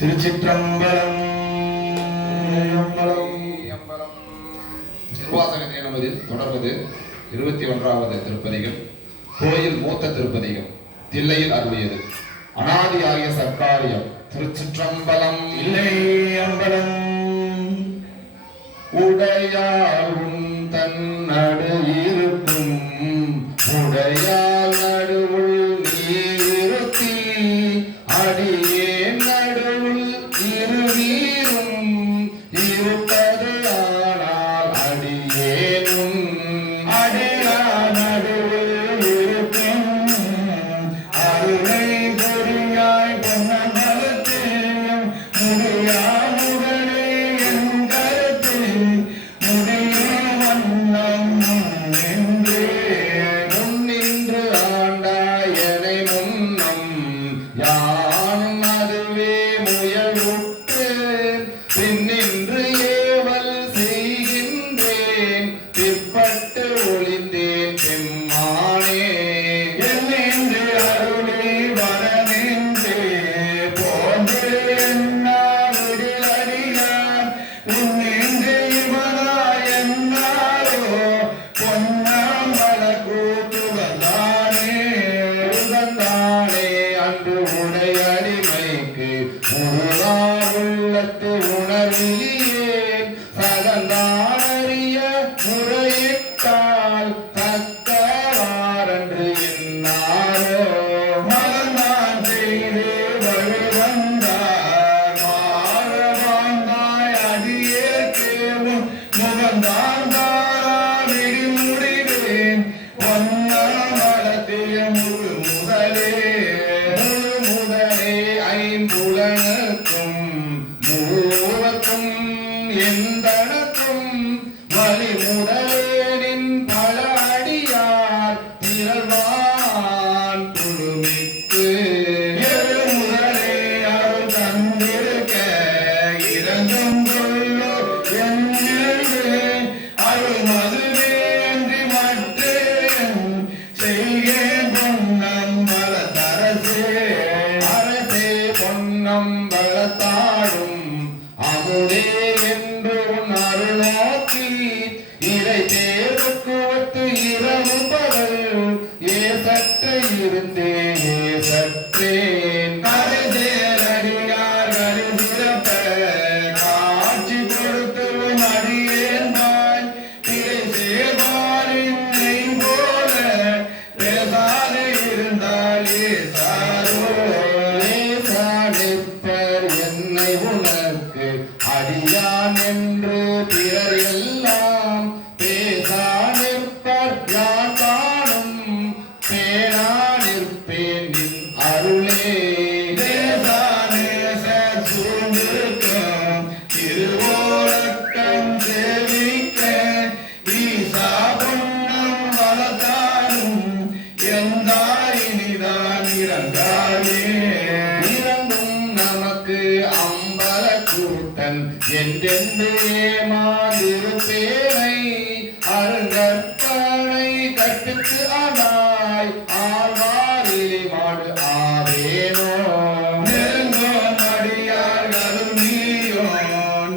திருச்சிற்றம்பலம். திருவாசகத்தை நமது தொடர்வது 21வது திருப்பதிகம். கோயில் மூத்த திருப்பதிகம். தில்லையில் அருளியது. அனாதியாகிய சர்க்காரியம். திருச்சிற்றம்பலம். இல்லை அம்பலம். உடையாள் உன் தன்னடு இருக்கும் உடையாள் நடுவுள் நீருத்தி அடியே நடுவுள் இரு நீரும் இருப்பது ஆனால் அடியேனும் அடையா நடுவில் இருப்பின் அருளை பொறியாய் பொன்னமலத்தேயும் முடியாமுடனே என் கருத்தில் முடியும் வண்ணம் நின்றே முன்னின்று ஆண்டாயனை முன்னம் யானும் அதுவே முயலுற்று பின்னின்று ஏவல் செய்கின்றேன் பிற்பட்டு ஒளிந்தேன் பெம்மானே என்னென்று அருளி வரமென்றே போன்று என்னாவிடில் அடியார் உன்னென்று இவனா என்னாரோ பொன்னாம்பல கூட்டுவதானே உகந்தானே அன்று உடையடிமைக்கு உருளார் உள்ளத்து உணர்விலியேன் சகந்தானறிய முறையிட்டால் தக்கவாரன்று என்னாரோ மகன்தான் செய்து வழிவந்தார் மாறவாய்ந்தாய் அடியேற்கேவும் முகந்தான் தாராவிடி முடிவேன் பொன்னாமலத்திய முழு முதலே முதலே ஐம்புலனுக்கும் மூவர்க்கும் எந்தனக்கும் வழி முதலேனின் பல அடியார் திரள்வான் குழுமிக்கு எது முதலே அருள் தந்திருக்க இறந்தும் கொள்ளோ என்று அருள் மதுவே அன்றி மற்றேன் செய்கேன் பொன்னம் மலத்தரசே அரசே பொன்னம் வளத்தாடும் அமுதே என்று உன் அருள் நோக்கி இறை தேர்வுக்கு ஒத்து இரவு பகல் ஏசற்று இருந்தே ஏசற்றேன் கரைசேரடியார் கருசிறப்ப காட்சி கொடுத்தலும் அடியேன் தாய் திரை சேர்வாரின் நெய் போல பேசாது இருந்தால் ஏசாரோ லேசானிற்பர் என்னை உனக்கு அடியான் என்று பிறர் எல்லாம் பேசா நிற்பர் யான் காணும் பேணா நிற்பேன் நின் அருளே தேசானேச சூழ்ந்திருக்கும் திருவோலக்கம் சேவிக்க ஈசா பொன்னம் வளர்த்தாலும் எந்தாயினிதான் இறந்தாயே இறங்கும் நமக்கு அம்பல கூத்தன் என்றென்று ஏமாந்திருப்பேனை அருங்கற்பனை கட்டுக்கு அடாய் ஆழ்வாரிலே மாடு ஆவேனோ நெருங்கோன் அடியார்கள் நீயோ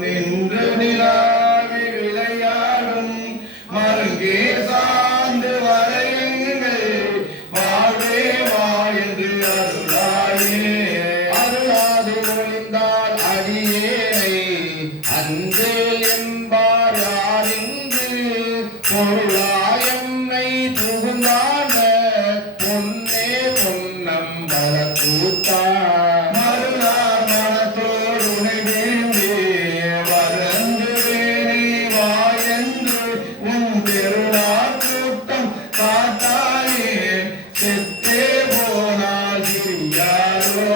நின்று நிலாவி விளையாடும் மறு பொருளாய் என்னை புகுந்தாண்ட பொன்னே பொன்னம்பல கூத்தா மருளார் மனத்தோடு உனை வேண்டி வருந்துவேனி வாயென்று உன் பெருளார் கூட்டம் காட்டாயே செத்தே போனால் சிறியாரோ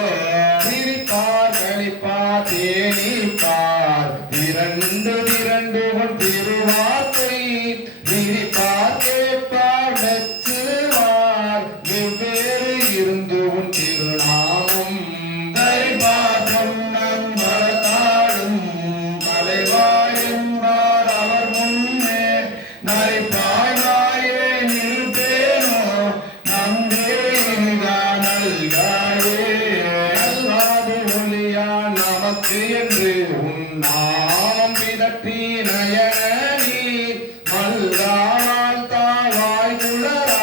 சிரிப்பார் கழிப்பார் தேனிப்பார் திரண்டு திரண்டு உன் திருவார்த்தை விரிப்பார் கேட்பார் மெச்சுவார் வெவ்வேறு இருந்து உன் திருநாமம் தரிபார் பொன்னம் மரத்தாடும் தலைவாய் என்பார் அவர் முன்னே நரிப்பாய் நாயே நிற்பேனோ நம்பேதான் நல்காயே அல்லாது ஒளியா நமக்கு என்று உன் நாமம் பிதற்றி நயன நீர் மல்லால் தாவாய் குளரா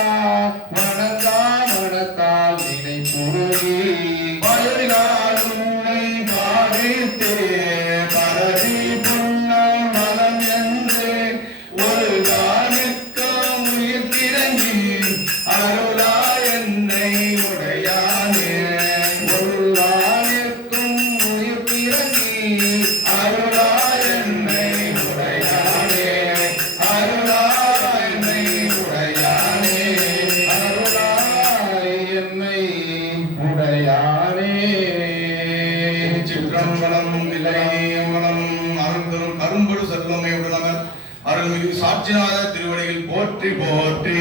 வணங்கா மனத்தால் நினை புருகி பல்கால் உன்னை பாவித்தே பரவி பொன்னம் மலம் என்று ஒரு காலுக்கும் உயிர் திறங்கி அருளாய் என்னை உடையானே உள்ளானிற்கும் உயிர் பிறகி அருளாய் என்னை உடையானே அருளாய் என்னை உடையானே அருளாய் என்னை உடையானே சிற்றம்பலம் விலையம்பலம் அருள்தரும் கரும்பொரு செல்வமை உடனவர் அருள்மிகு சாட்சிநாத திருவடிகள் போற்றி போற்றி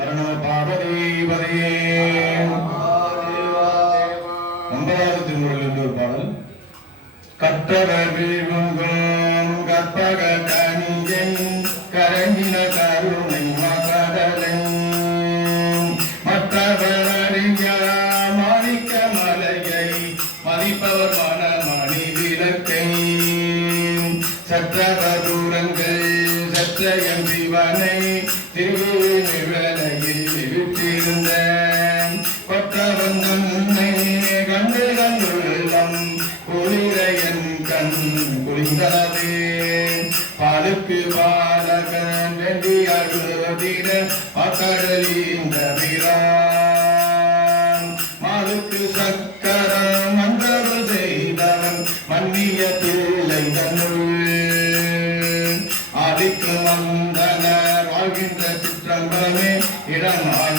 அருண பார்வதிபதியே ஒன்பதாவது திருமுறையில் ஒரு பாடல் கற்றவர் வீழ்வுங்கும் கற்பக கணியை கரங்கின கருணை மகடலை மற்றவர் அறிஞ மாணிக்க மலையை மதிப்பவர் மனமணி விளக்கை சற்றவர் தூரங்கள் சற்றையன் சிவனை திருவிழையில் விட்டிருந்த கொற்றவன் தன்னை கண்டு கண்டுள்ளம் குளிரையன் கண் குளிந்தளவே பாலுக்கு பாலகன் வெண்டி அழுதிட அக்கடலிந்த வீரான் மாலுக்கு சக்கரம் மந்தரு செய்தவன் மன்னிய பிள்ளை தன்னுள் ஆதிக்கு வந்தனர் வாழ்கின்ற சிற்றம்பலமே இடமாக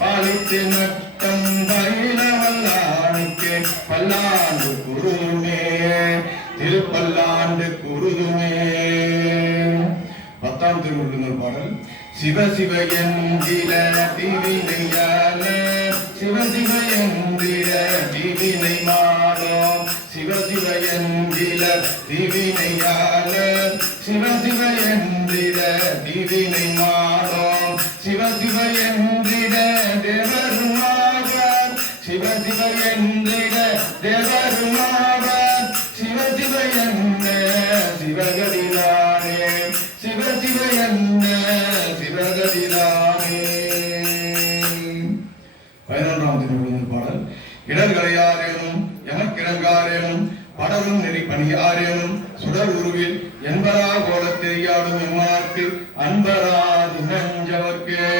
பாலித்து நட்டம் பயிலவல்லானுக்கு பல்லாண்டு குருமே திருப்பல்லாண்டு குருதுமே. 10ஆம் திருமுருகன் பாடல் சிவ சிவ என்கிற தீவினையால சிவ சிவ என்கிற தீவினை மாதம் சிவ சிவ என்கிற தீவினையால சிவ சிவ என்கிற தீவினை மாதம் சிவ சிவ என்கிற தேவருமாவர் சிவ சிவ என்கிற தேவருமாவர் சிவ சிவ என்ன சிவகதிதானே சிவ சிவ என்ன சிவகதிதானே. 11ஆம் திருமுருகன் பாடல் இடர்களையாரேனும் எமக்கிடங்காரேனும் படரும் நெறி பணியாரேனும் சுடர் உருவில் என்பரா போல தெரியாடும் எம்மாற்கு அன்பராது நெஞ்சவர்க்கே.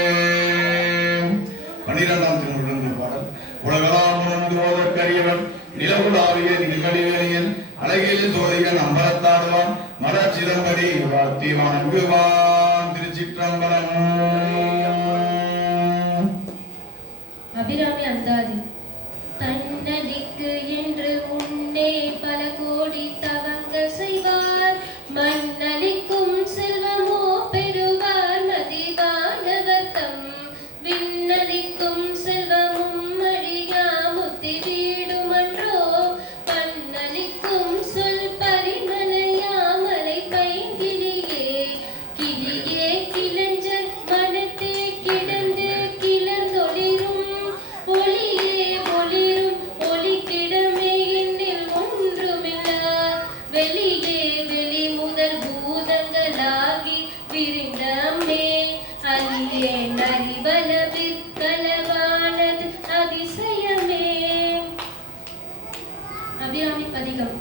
12ஆம் திருமுருகன் பாடல் உலகலாம் உணர்ந்து ஓதற்கரியவன் நிலவுலாவிய நிகழ்களில் அழகில் சோழியன் அம்பலத்தாடுவான் மலர் சிலம்படி வாத்தி வணங்குவான். திருச்சிற்றம்பலம். அபிராமி அந்தாதி. தன்னடிக்கு என்று உன்னே பல கோடி தவங்க செய்வார் மண்ணளிக்கும் செல்வமோ பெறுவார் மதிவானவர் தம் விண்ணளிக்கும் செல்வமும் அழியா முத்தி வீடுமன்றோ பன்னளிக்கும் சொல் பரிமலையாமலை பைங்கிலியே கிளியே கிளஞ்சர் மனத்தே கிடந்து கிளர்ந்தொளிரும் ஒளியே ஒளிரும் ஒளி கிடமே அபிராமி பதிகம்.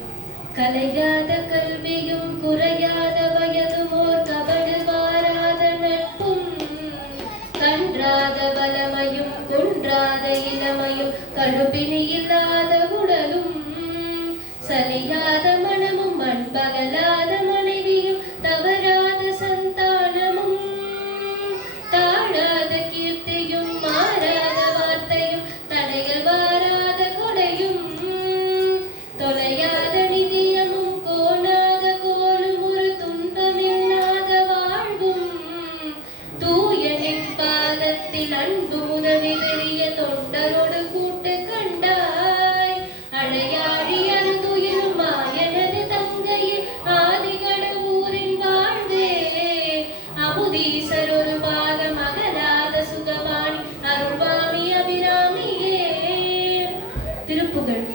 கலையாத கல்வியும் குறையாத வயதும் ஓர் கபடு வாராத நட்பும் கன்றாத வலமையும் குன்றாத இளமையும் கடுப்பினி இல்லாத உடலும் சலியாத மனமும் மண்பகலாத மனைவியும் தவறாத சந்தானமும் தாழாத கீர்த்தியும் மாறாத வார்த்தையும் தடைகள் வாராத கொடையும் தொலையாத நிதியமும் கோணாத கோலும் ஒரு துன்பமில்லாத வாழ்வும் தூயனின் பாதத்தில் அன்பு உதவி பெரிய தொண்டரோடு கூட்டு கண்டாய் அழையாடி அருதுயிரும் மாயனது தங்கையில் ஆதிகடவூரின் வாழ்வே அமுதீசர் ஒரு பாகம் அகலாத சுகவாணி அருள்வாமி அபிராமியே. திருப்புகழ்.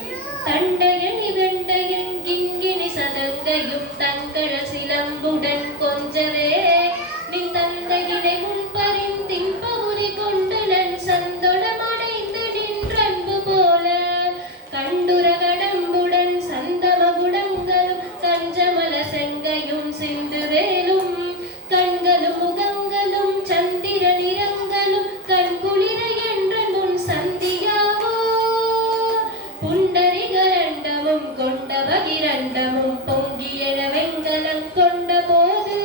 தண்டையணி வெண்டையன் கிண்கிணி சதங்கையும் தன்கழ சிலம்புடன் கொஞ்சவே நின் தந்தையினை முன்பறின் தின்பகுதி கொண்டு நன் சந்தொடமடைந்து நின்றன்பு போல கண்டுர கடம்புடன் சந்தமகுடங்களும் கஞ்சமல செங்கையும் சிந்து வேலும் கண்களும் முகங்களும் சந்திர நிறங்களும் கண்குளிர என்ற முன் சந்தியாவோ புண்டரிகரண்டமும் கொண்ட பகிரண்டமும் பொங்கியன வெங்கலம் கொண்ட போது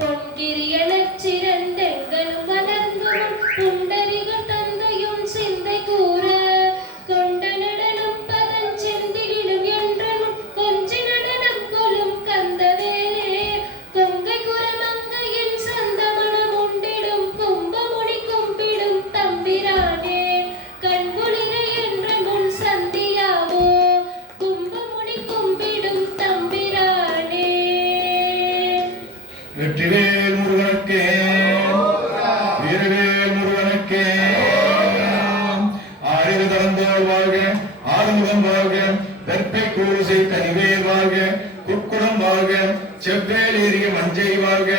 பொன்கிரியனச் சிறந்தெங்களும் வளர்ந்தும் புண்டரிக தந்தையும் சிந்தை கூற கொண்ட நடனம் பதஞ்செந்திலும் என்றனும் கொஞ்சி நடனம் கொலும் கந்தவேலே கொங்கை குரமங்கையின் சந்தமணம் உண்டிடும் கும்பமுடி கும்பிடும் தம்பிரானே கண்குளிர என்ற முன் சந்தியாவோ கும்பமுடி கும்பிடும் தம்பிரானே. வெற்றிவேல் முருகனுக்கே வீரவேல் முருகனுக்கே ஆயிர தளந்தோள் வாழ்க ஆறுமுகம் வாழ்க வெற்பை கூசை கனிவேல் வாழ்க குக்குடம் வாழ்க செவ்வேல் ஏறிய மஞ்சை வாழ்க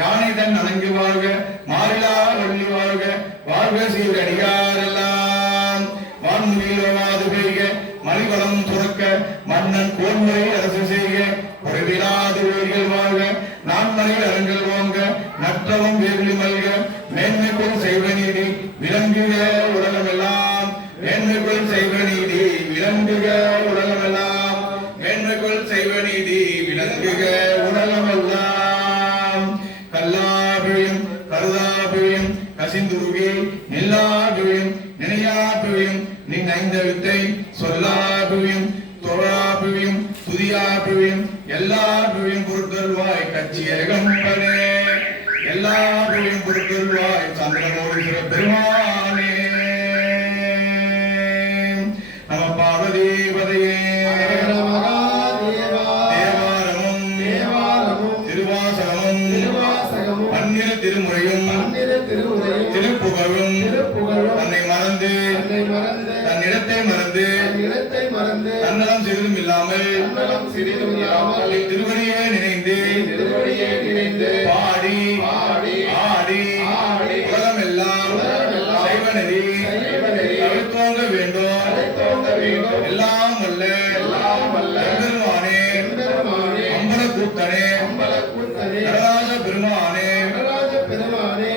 யானை தன் அணங்கு வாழ்க மாறிலா வள்ளி வாழ்க வாழ்க சீரடியாரெல்லாம் வான்முகிலோவாது பெய்க மணிவளம் சுரக்க மன்னன் கோன்முறை அரசு செய்க குறைவிலாது உயிர்கள் வாழ்க நான்மறையில் அரங்கள் வாங்க நற்றவம் வேர்லி மல்க மேன்மைக்குள் செய்வ நீதி விளங்குக உலகமெல்லாம் மேன்மைக்குள் செய்வ நீதி விளங்குக உலகமெல்லாம் மேன்மைக்குள் செய்வ நீதி விளங்குக உலகமெல்லாம். கல்லாபிழியும் கருதாபிழியும் கசிந்துருகே நில்லாபிழியும் நினையாபிழியும் நின் ஐந்த வித்தை சொல்லாபிழியும் தொழாபிழியும் துதியாபிழியும் எல்லாபிழியும் பொருட்கொள்வாய் கட்சியரகம்பனே எல்லாபிழியும் பொருட்கொள்வாய் சந்திரமோடி பெருமானே. நம பார்வதீபதையே. தேவாரமும் திருவாசகமும் பன்னிரு திருமுறையும் திருப்புகழும் தன்னை மறந்து தன்னிடத்தை மறந்து தன்னலம் சிறிதும் இல்லாமல் திருவடியே நினைந்து பாடி ஆடி உலகமெல்லாம் சைவநெறி தழைத்தோங்க வேண்டும் எல்லாம் வல்ல பெருமானே அம்பலக்கூத்தனே நடராஜ பெருமானே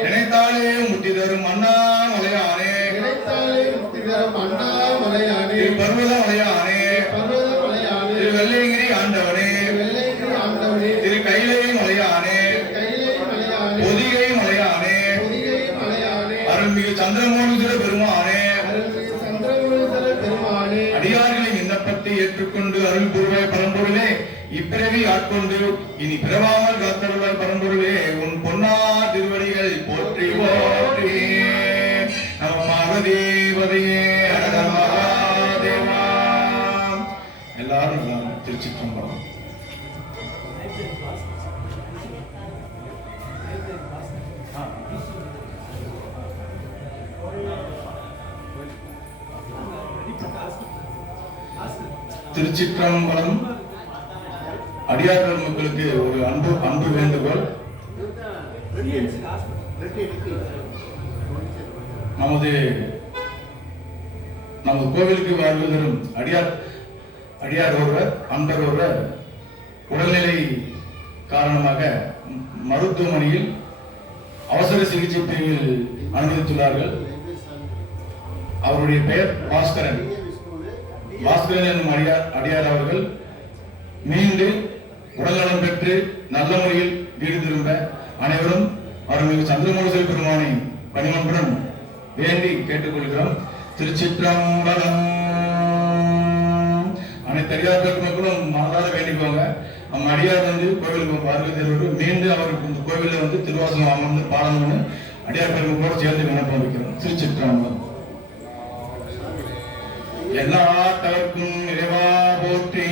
நினைத்தாலே முத்தி தரும் அண்ணாமலையானே பர்வதமலையானே திரு வெள்ளையங்கிரி ஆண்டவனே திரு கைலை மலையானே பொதிகை மலையானே அருள்மிகு சந்திரமோகீஸ்வர பெருமானே அடியார்களின் விண்ணப்பத்தை ஏற்றுக்கொண்டு அருள் புரிவாய் பரம்பொருளே இப்பிறவி ஆட்கொண்டு இனி பிறவாமல் காத்தருளாய் பரம்பொருளே உன் பொன்னா திருவடிகள் போற்றி போற்றி. நம பார்வதீபதையே ஹர மகாதேவா. எல்லாரும் திருச்சிற்றம்பலம். திருச்சிற்றம்பலம். அடியார்கள் மக்களுக்கு ஒரு அன்பு வேண்டுகோள். நமது கோவிலுக்கு வாழ்வு தரும் அடியார் ஒருவர், அன்பர் ஒருவர் உடல்நிலை காரணமாக மருத்துவமனையில் அவசர சிகிச்சை பிரிவில் அனுமதித்துள்ளார்கள். அவருடைய பெயர் பாஸ்கரன். பாஸ்கரன் என்னும் அடியார் அவர்கள் மீண்டு உடல்நலம் பெற்று நல்ல முறையில் வீடு திரும்ப அனைவரும் அருள்மிகு சந்திரமௌலி பெருமானை பணிவன்புடன் வேண்டி கேட்டுக்கொள்கிறோம். திருச்சிற்றம்பலம். அனைத்து அடியார் பெருமக்களும் மனதார வேண்டிக்குவாங்க. நம்ம அடியார் வந்து கோவிலுக்கு பார்வை தேர்வு மீண்டும் அவருக்கு இந்த கோவிலில் வந்து திருவாசகம் அமர்ந்து பாடணும்னு அடியார் பெருமக்களோடு சேர்ந்து விண்ணப்பம் வைக்கிறோம். திருச்சிற்றம்பலம். எல்லா தவிர்க்கும் இறைவா போற்றி.